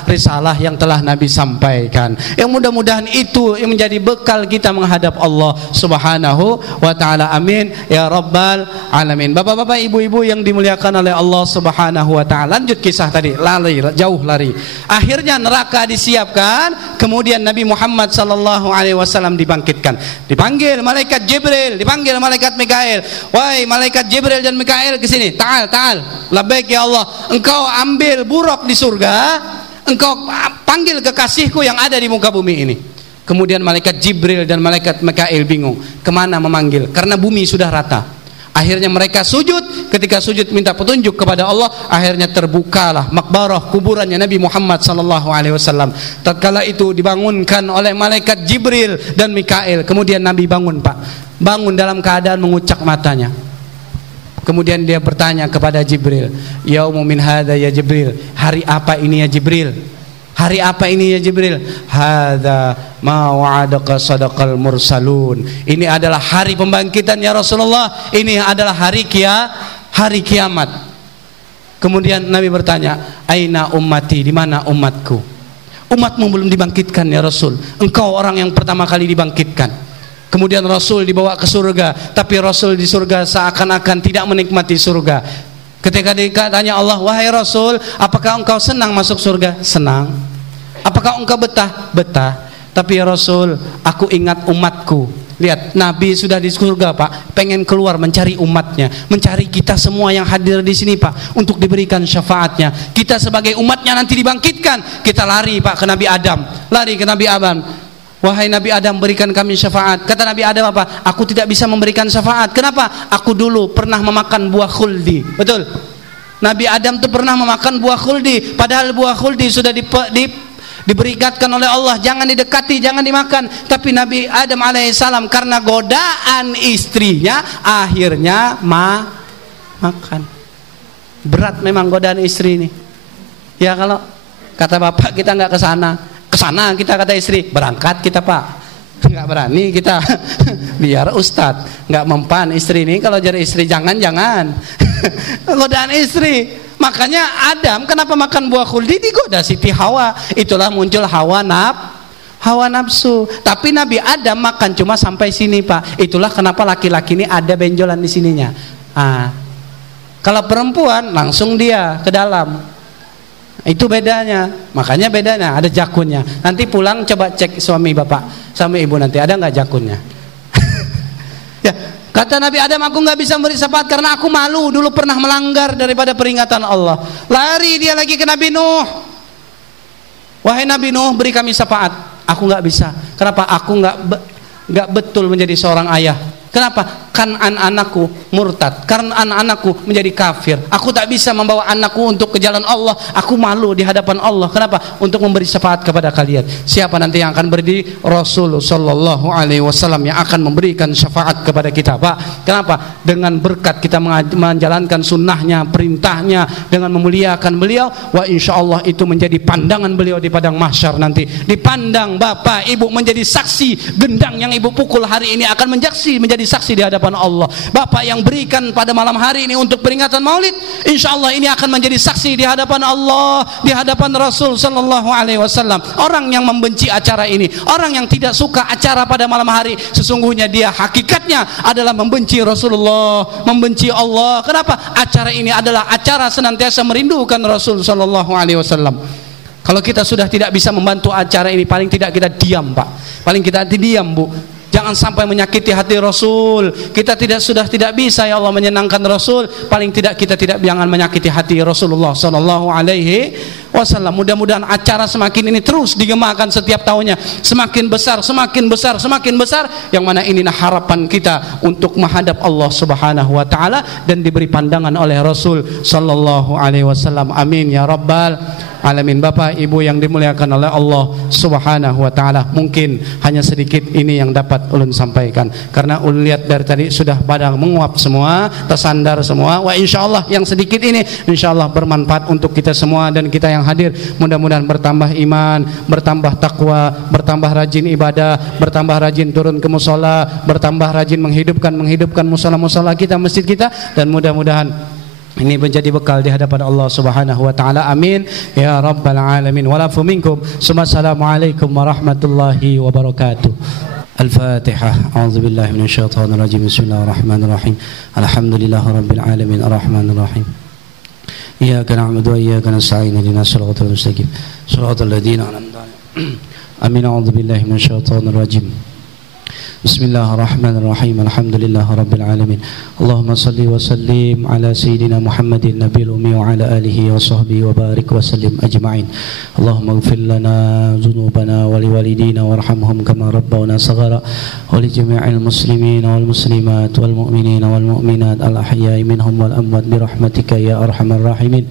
risalah yang telah Nabi sampaikan. Yang mudah-mudahan itu yang menjadi bekal kita menghadap Allah Subhanahu wa taala. Amin ya rabbal alamin. Bapak-bapak, ibu-ibu yang dimuliakan oleh Allah Subhanahu wa taala. Lanjut kisah tadi, jauh lari. Akhirnya neraka disiapkan, kemudian Nabi Muhammad sallallahu alaihi wasallam dibangkitkan. Dipanggil malaikat Jibril, dipanggil malaikat Mikail. Wahai malaikat Jibril dan Mikail, ke sini. Ta'al. Labbaik ya Allah. Engkau ambil buruk di surga, engkau panggil kekasihku yang ada di muka bumi ini. Kemudian malaikat Jibril dan malaikat Mikail bingung, kemana memanggil? Karena bumi sudah rata. Akhirnya mereka sujud. Ketika sujud minta petunjuk kepada Allah, akhirnya terbukalah makbarah kuburannya Nabi Muhammad sallallahu alaihi wasallam. Tatkala itu dibangunkan oleh malaikat Jibril dan Mikail. Kemudian Nabi bangun, Pak. Bangun dalam keadaan mengucak matanya. Kemudian dia bertanya kepada Jibril, "Yaumu min hadza ya Jibril?" Hari apa ini ya Jibril? Hari apa ini ya Jibril? Hadza ma wa'adaka sadaqal mursalun. Ini adalah hari pembangkitan ya Rasulullah. Ini adalah hari kiamat. Kemudian Nabi bertanya, "Aina ummati? Di mana umatku?" Umatmu belum dibangkitkan ya Rasul. Engkau orang yang pertama kali dibangkitkan. Kemudian Rasul dibawa ke surga, tapi Rasul di surga seakan-akan tidak menikmati surga. Ketika ditanya Allah, "Wahai Rasul, apakah engkau senang masuk surga?" Senang. "Apakah engkau betah?" Betah. "Tapi ya Rasul, aku ingat umatku." Lihat, Nabi sudah di surga, Pak, pengen keluar mencari umatnya, mencari kita semua yang hadir di sini, Pak, untuk diberikan syafaatnya. Kita sebagai umatnya nanti dibangkitkan, kita lari, Pak, ke Nabi Adam, lari ke Nabi Adam. "Wahai Nabi Adam, berikan kami syafaat." Kata Nabi Adam apa? "Aku tidak bisa memberikan syafaat." Kenapa? "Aku dulu pernah memakan buah khuldi." Betul. Nabi Adam itu pernah memakan buah khuldi. Padahal buah khuldi sudah diberikan oleh Allah, jangan didekati, jangan dimakan. Tapi Nabi Adam alaihissalam karena godaan istrinya akhirnya makan. Berat memang godaan istri ini. Ya kalau kata bapak kita nggak ke sana kita, kata istri berangkat kita, Pak, nggak berani kita. Biar Ustadz nggak mempan istri ini. Kalau jadi istri jangan godaan istri. Makanya Adam kenapa makan buah khuldi? Digoda Siti Hawa. Itulah muncul hawa nafsu. Tapi Nabi Adam makan cuma sampai sini, Pak. Itulah kenapa laki-laki ini ada benjolan di sininya. Kalau perempuan langsung dia ke dalam. Itu bedanya. Makanya bedanya ada jakunnya. Nanti pulang coba cek suami bapak, suami ibu, nanti ada nggak jakunnya. Ya, kata Nabi Adam, "Aku nggak bisa memberi syafaat karena aku malu, dulu pernah melanggar daripada peringatan Allah." Lari dia lagi ke Nabi Nuh. "Wahai Nabi Nuh, beri kami syafaat." "Aku nggak bisa." Kenapa? "Aku nggak betul menjadi seorang ayah." Kenapa? Kan anak-anakku murtad, karena anak-anakku menjadi kafir. Aku tak bisa membawa anakku untuk ke jalan Allah. Aku malu di hadapan Allah. Kenapa? Untuk memberi syafaat kepada kalian. Siapa nanti yang akan berdiri? Rasul sallallahu alaihi wasallam yang akan memberikan syafaat kepada kita, Pak. Kenapa? Dengan berkat kita menjalankan sunnahnya, perintahnya, dengan memuliakan beliau, wa insyaallah itu menjadi pandangan beliau di padang mahsyar nanti. Dipandang bapak ibu menjadi saksi, gendang yang ibu pukul hari ini akan menjadi menjadi saksi di hadapan Allah. Bapak yang berikan pada malam hari ini untuk peringatan Maulid, insya Allah ini akan menjadi saksi di hadapan Allah, di hadapan Rasul sallallahu alaihi wasallam. Orang yang membenci acara ini, orang yang tidak suka acara pada malam hari, sesungguhnya dia hakikatnya adalah membenci Rasulullah, membenci Allah. Kenapa? Acara ini adalah acara senantiasa merindukan Rasul sallallahu alaihi wasallam. Kalau kita sudah tidak bisa membantu acara ini, paling tidak kita diam, Pak. Paling kita diam, Bu. Jangan sampai menyakiti hati Rasul. Kita sudah tidak bisa ya Allah menyenangkan Rasul. Paling tidak kita jangan menyakiti hati Rasulullah sallallahu alaihi wasallam. Mudah-mudahan acara semakin ini terus digemakan setiap tahunnya, semakin besar, semakin besar, semakin besar. Yang mana inilah harapan kita untuk menghadap Allah Subhanahu wa taala dan diberi pandangan oleh Rasul sallallahu alaihi wasallam. Amin ya rabbal alamin. Bapak Ibu yang dimuliakan oleh Allah Subhanahu wa taala, mungkin hanya sedikit ini yang dapat ulun sampaikan, karena ulun lihat dari tadi sudah pada menguap semua, tersandar semua. Wah, insyaallah yang sedikit ini insyaallah bermanfaat untuk kita semua dan kita yang hadir. Mudah-mudahan bertambah iman, bertambah takwa, bertambah rajin ibadah, bertambah rajin turun ke musola, bertambah rajin menghidupkan musola-musola kita, masjid kita, dan mudah-mudahan ini menjadi bekal di hadapan Allah Subhanahu wa taala. Amin ya rabbal alamin. Walafu minkum. Assalamualaikum warahmatullahi wabarakatuh. Al-Fatihah. A'udzubillahi minasyaitonir rajim. Bismillahirrahmanirrahim. Alhamdulillahi rabbil alamin arrahmanir rahim. Iyyaka na'budu wa iyyaka nasta'in. Ihdinas siratal mustaqim. Shiratal ladzina an'amta 'alaihim. Amin. A'udzubillahi minasyaitonir rajim. Bismillahirrahmanirrahim. Alhamdulillahi rabbil alamin. Allahumma salli wa sallim ala sayyidina Muhammadin nabiyil ummi wa ala alihi wa sahbihi wa barik wa sallim ajma'in. Allahumma ighfir lana dhunubana wa liwalidina warhamhum kama rabbawna saghara wa li jami'il muslimina wal muslimat wal mu'minina wal mu'minat al ahya'i minhum wal amwat bi rahmatika ya arhamar rahimin.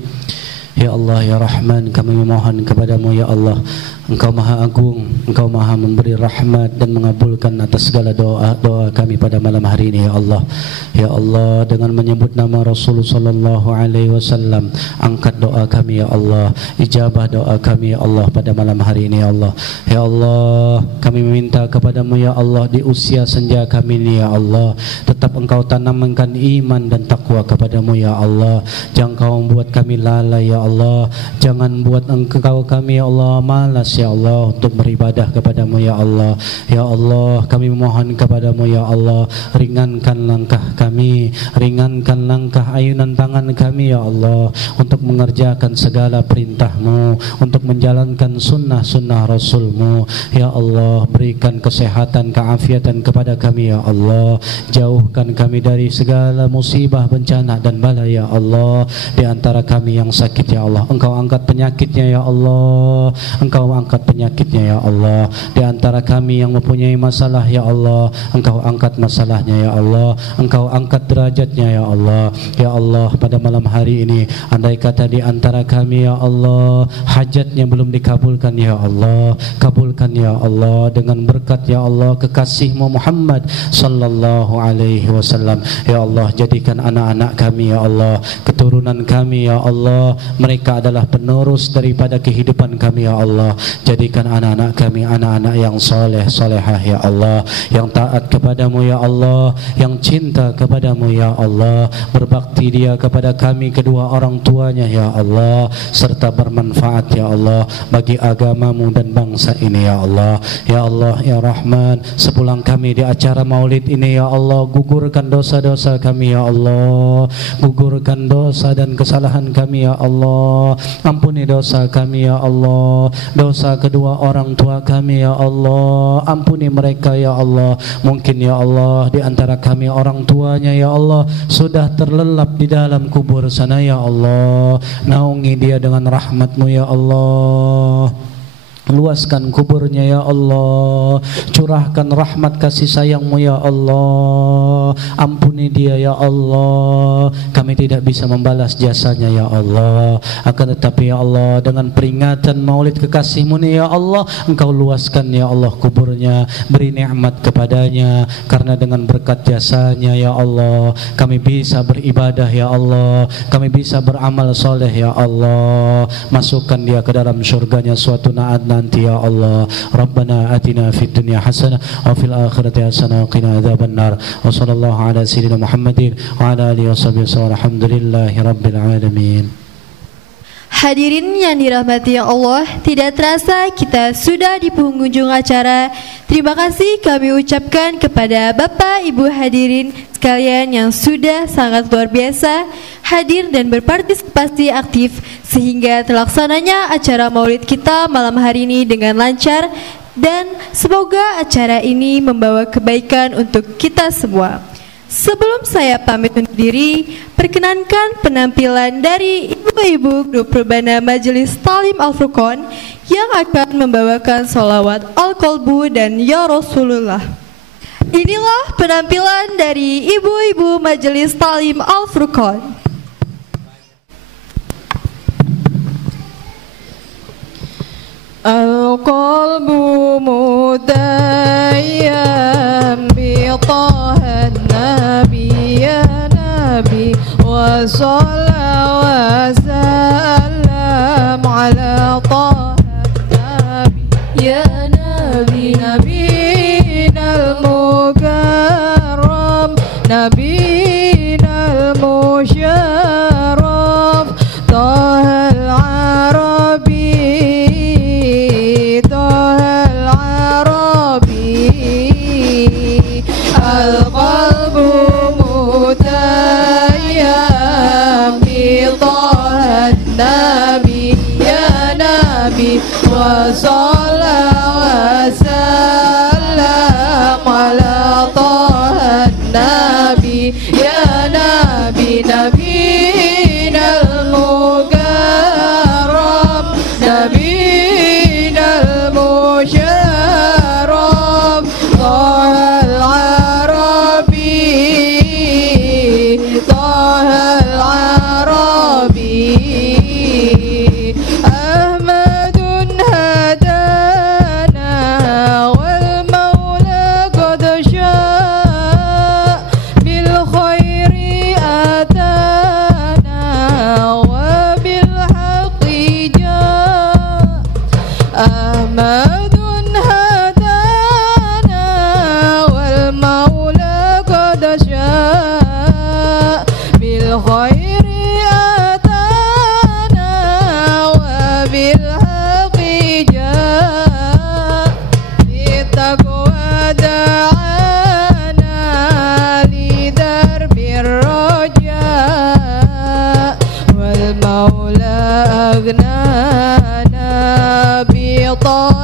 Ya Allah ya Rahman, kami memohon kepadamu ya Allah. Engkau Maha Agung, Engkau Maha memberi rahmat dan mengabulkan atas segala doa-doa kami pada malam hari ini ya Allah. Ya Allah, dengan menyebut nama Rasul sallallahu alaihi wasallam, angkat doa kami ya Allah, ijabah doa kami ya Allah pada malam hari ini ya Allah. Ya Allah, kami meminta kepadamu ya Allah, di usia senja kami ini ya Allah, tetap Engkau tanamkan iman dan takwa kepadamu ya Allah. Jangan Kau membuat kami lalai ya Allah, jangan buat Engkau kami ya Allah malas ya Allah untuk beribadah kepadamu ya Allah. Ya Allah, kami memohon kepadamu ya Allah, ringankan langkah kami, ringankan langkah ayunan tangan kami ya Allah, untuk mengerjakan segala perintahmu, untuk menjalankan sunnah-sunnah Rasulmu. Ya Allah, berikan kesehatan, keafiatan kepada kami ya Allah, jauhkan kami dari segala musibah, bencana dan bala ya Allah. Di antara kami yang sakit ya Allah, Engkau angkat penyakitnya ya Allah, Engkau angkat penyakitnya ya Allah. Di antara kami yang mempunyai masalah ya Allah, Engkau angkat masalahnya ya Allah, Engkau angkat derajatnya ya Allah. Ya Allah, pada malam hari ini, andai kata di antara kami ya Allah hajatnya belum dikabulkan ya Allah, kabulkan ya Allah dengan berkat ya Allah kekasih-Mu Muhammad sallallahu alaihi wasallam. Ya Allah, jadikan anak-anak kami ya Allah, keturunan kami ya Allah, mereka adalah penerus daripada kehidupan kami ya Allah. Jadikan anak-anak kami anak-anak yang soleh solehah ya Allah, yang taat kepadamu ya Allah, yang cinta kepadamu ya Allah, berbakti dia kepada kami kedua orang tuanya ya Allah, serta bermanfaat ya Allah bagi agamamu dan bangsa ini ya Allah. Ya Allah ya Rahman, sepulang kami di acara maulid ini ya Allah, gugurkan dosa-dosa kami ya Allah, gugurkan dosa dan kesalahan kami ya Allah, ampuni dosa kami ya Allah, dosa kedua orang tua kami ya Allah, ampuni mereka ya Allah. Mungkin ya Allah di antara kami orang tuanya ya Allah sudah terlelap di dalam kubur sana ya Allah, naungi dia dengan rahmat-Mu ya Allah, luaskan kuburnya ya Allah, curahkan rahmat kasih sayang-Mu ya Allah, ampuni dia ya Allah. Kami tidak bisa membalas jasanya ya Allah, akan tetapi ya Allah dengan peringatan maulid kekasih-Mu nih ya Allah, Engkau luaskan ya Allah kuburnya, beri nikmat kepadanya, karena dengan berkat jasanya ya Allah kami bisa beribadah ya Allah, kami bisa beramal soleh ya Allah. Masukkan dia ke dalam surganya suatu nanti ya Allah. Rabbana atina fid dunya hasanah wa fil akhirati hasanah wa qina adzabannar. Wa sallallahu ala sayyidina Muhammadin wa ala alihi washabihi wasallam. Alhamdulillahi rabbil alamin. Hadirin yang dirahmati Allah, tidak terasa kita sudah di penghujung acara. Terima kasih kami ucapkan kepada Bapak Ibu hadirin sekalian yang sudah sangat luar biasa hadir dan berpartisipasi aktif sehingga terlaksananya acara maulid kita malam hari ini dengan lancar, dan semoga acara ini membawa kebaikan untuk kita semua. Sebelum saya pamit undur diri, perkenankan penampilan dari ibu-ibu grup Rebana Majelis Talim Al-Furqon yang akan membawakan sholawat Al-Qalbu dan Ya Rasulullah. Inilah penampilan dari ibu-ibu Majelis Talim Al-Furqon. Al-qalbu mudayyam bi taha nabi ya nabi wa sallallahu wa sallam ala taha nabi ya nabi nabiyinal mukarram nabiyinal musharraf taha al-arabi القلب متيم بطه النبي يا نبي وصلى وسلم على طه النبي يا نبي نبينا المكرم نبينا المشرف طه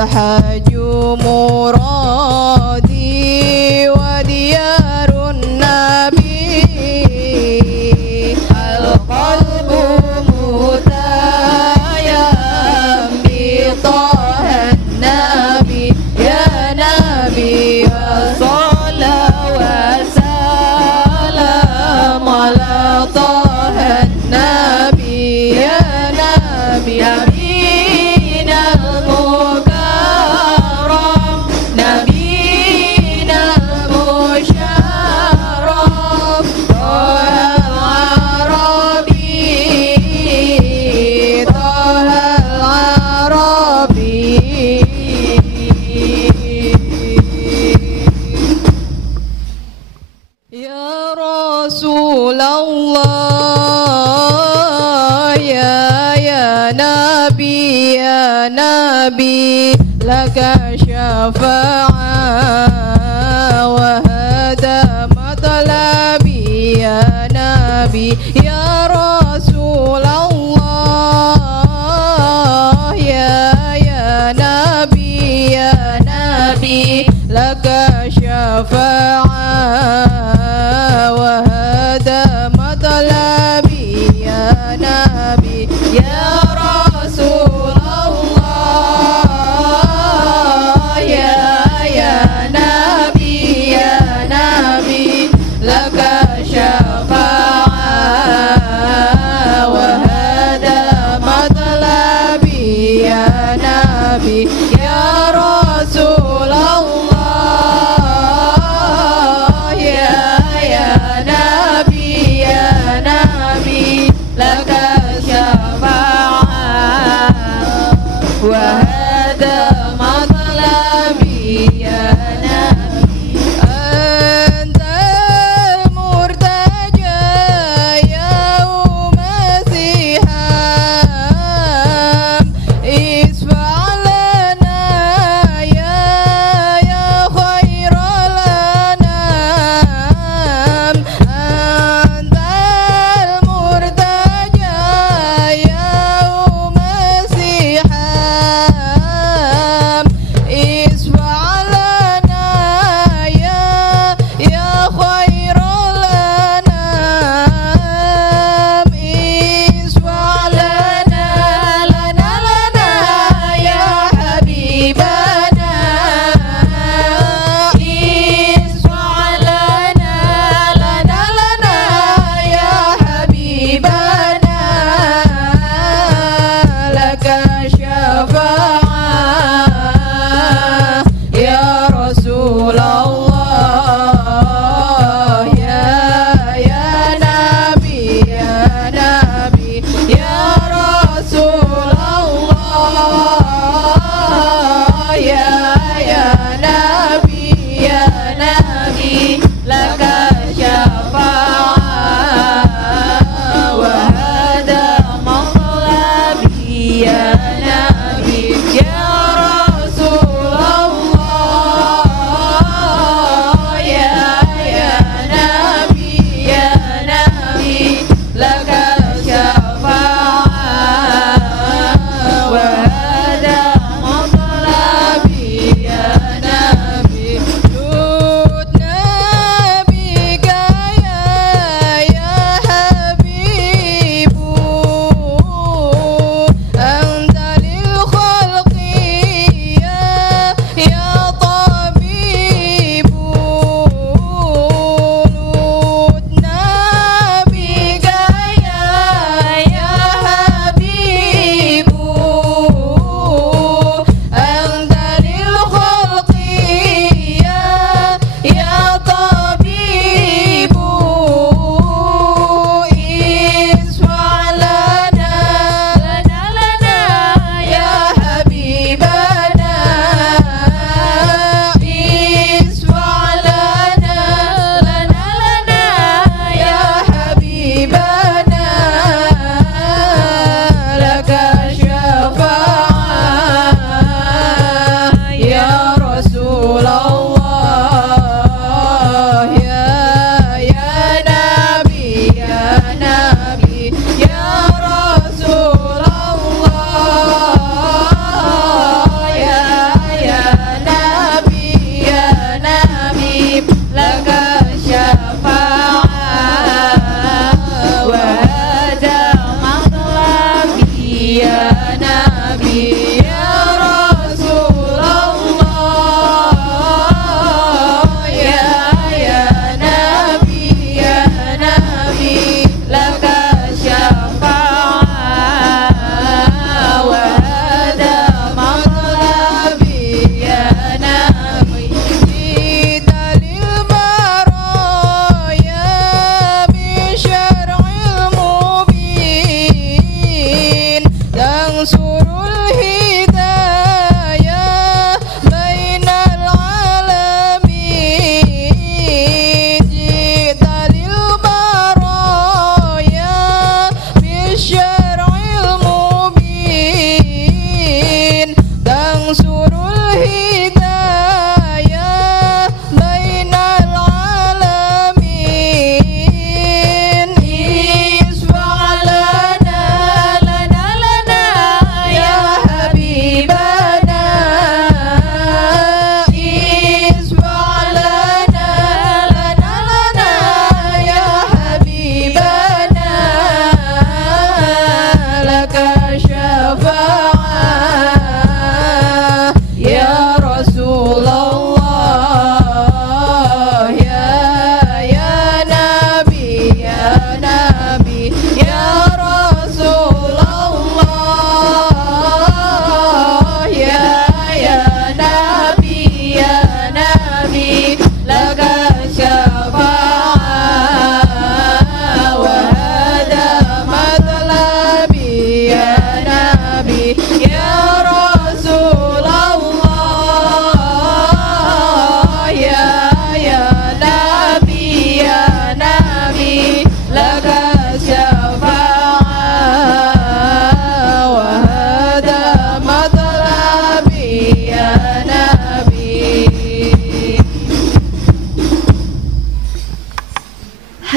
والحج مرادي وديار النبي القلب متيم بطه النبي يا نبي صلى وسلم على طه النبي يا نبي نبينا المكرم نبينا المشرف طه العربي طه العربي يا رسول الله يا نبي لك شفاعة وهذا مطلبي يا نبي يا رسول الله يا نبي لك شفاعة وهذا مطلبي يا نبي يا رسول الله يا نبي لك شفاعة وهذا مطلبي يا نبي يا رسول الله يا نبي لك شفاعة وهذا مطلبي يا نبي أنت المرتجى يوم الزحام اشفع لنا يا خير الأنام أنت المرتجى يوم الزحام اشفع لنا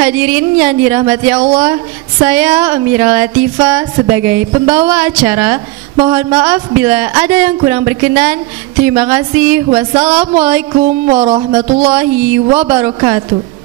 Hadirin yang dirahmati Allah, saya Amira Latifa sebagai pembawa acara. Mohon maaf bila ada yang kurang berkenan. Terima kasih. Wassalamualaikum warahmatullahi wabarakatuh.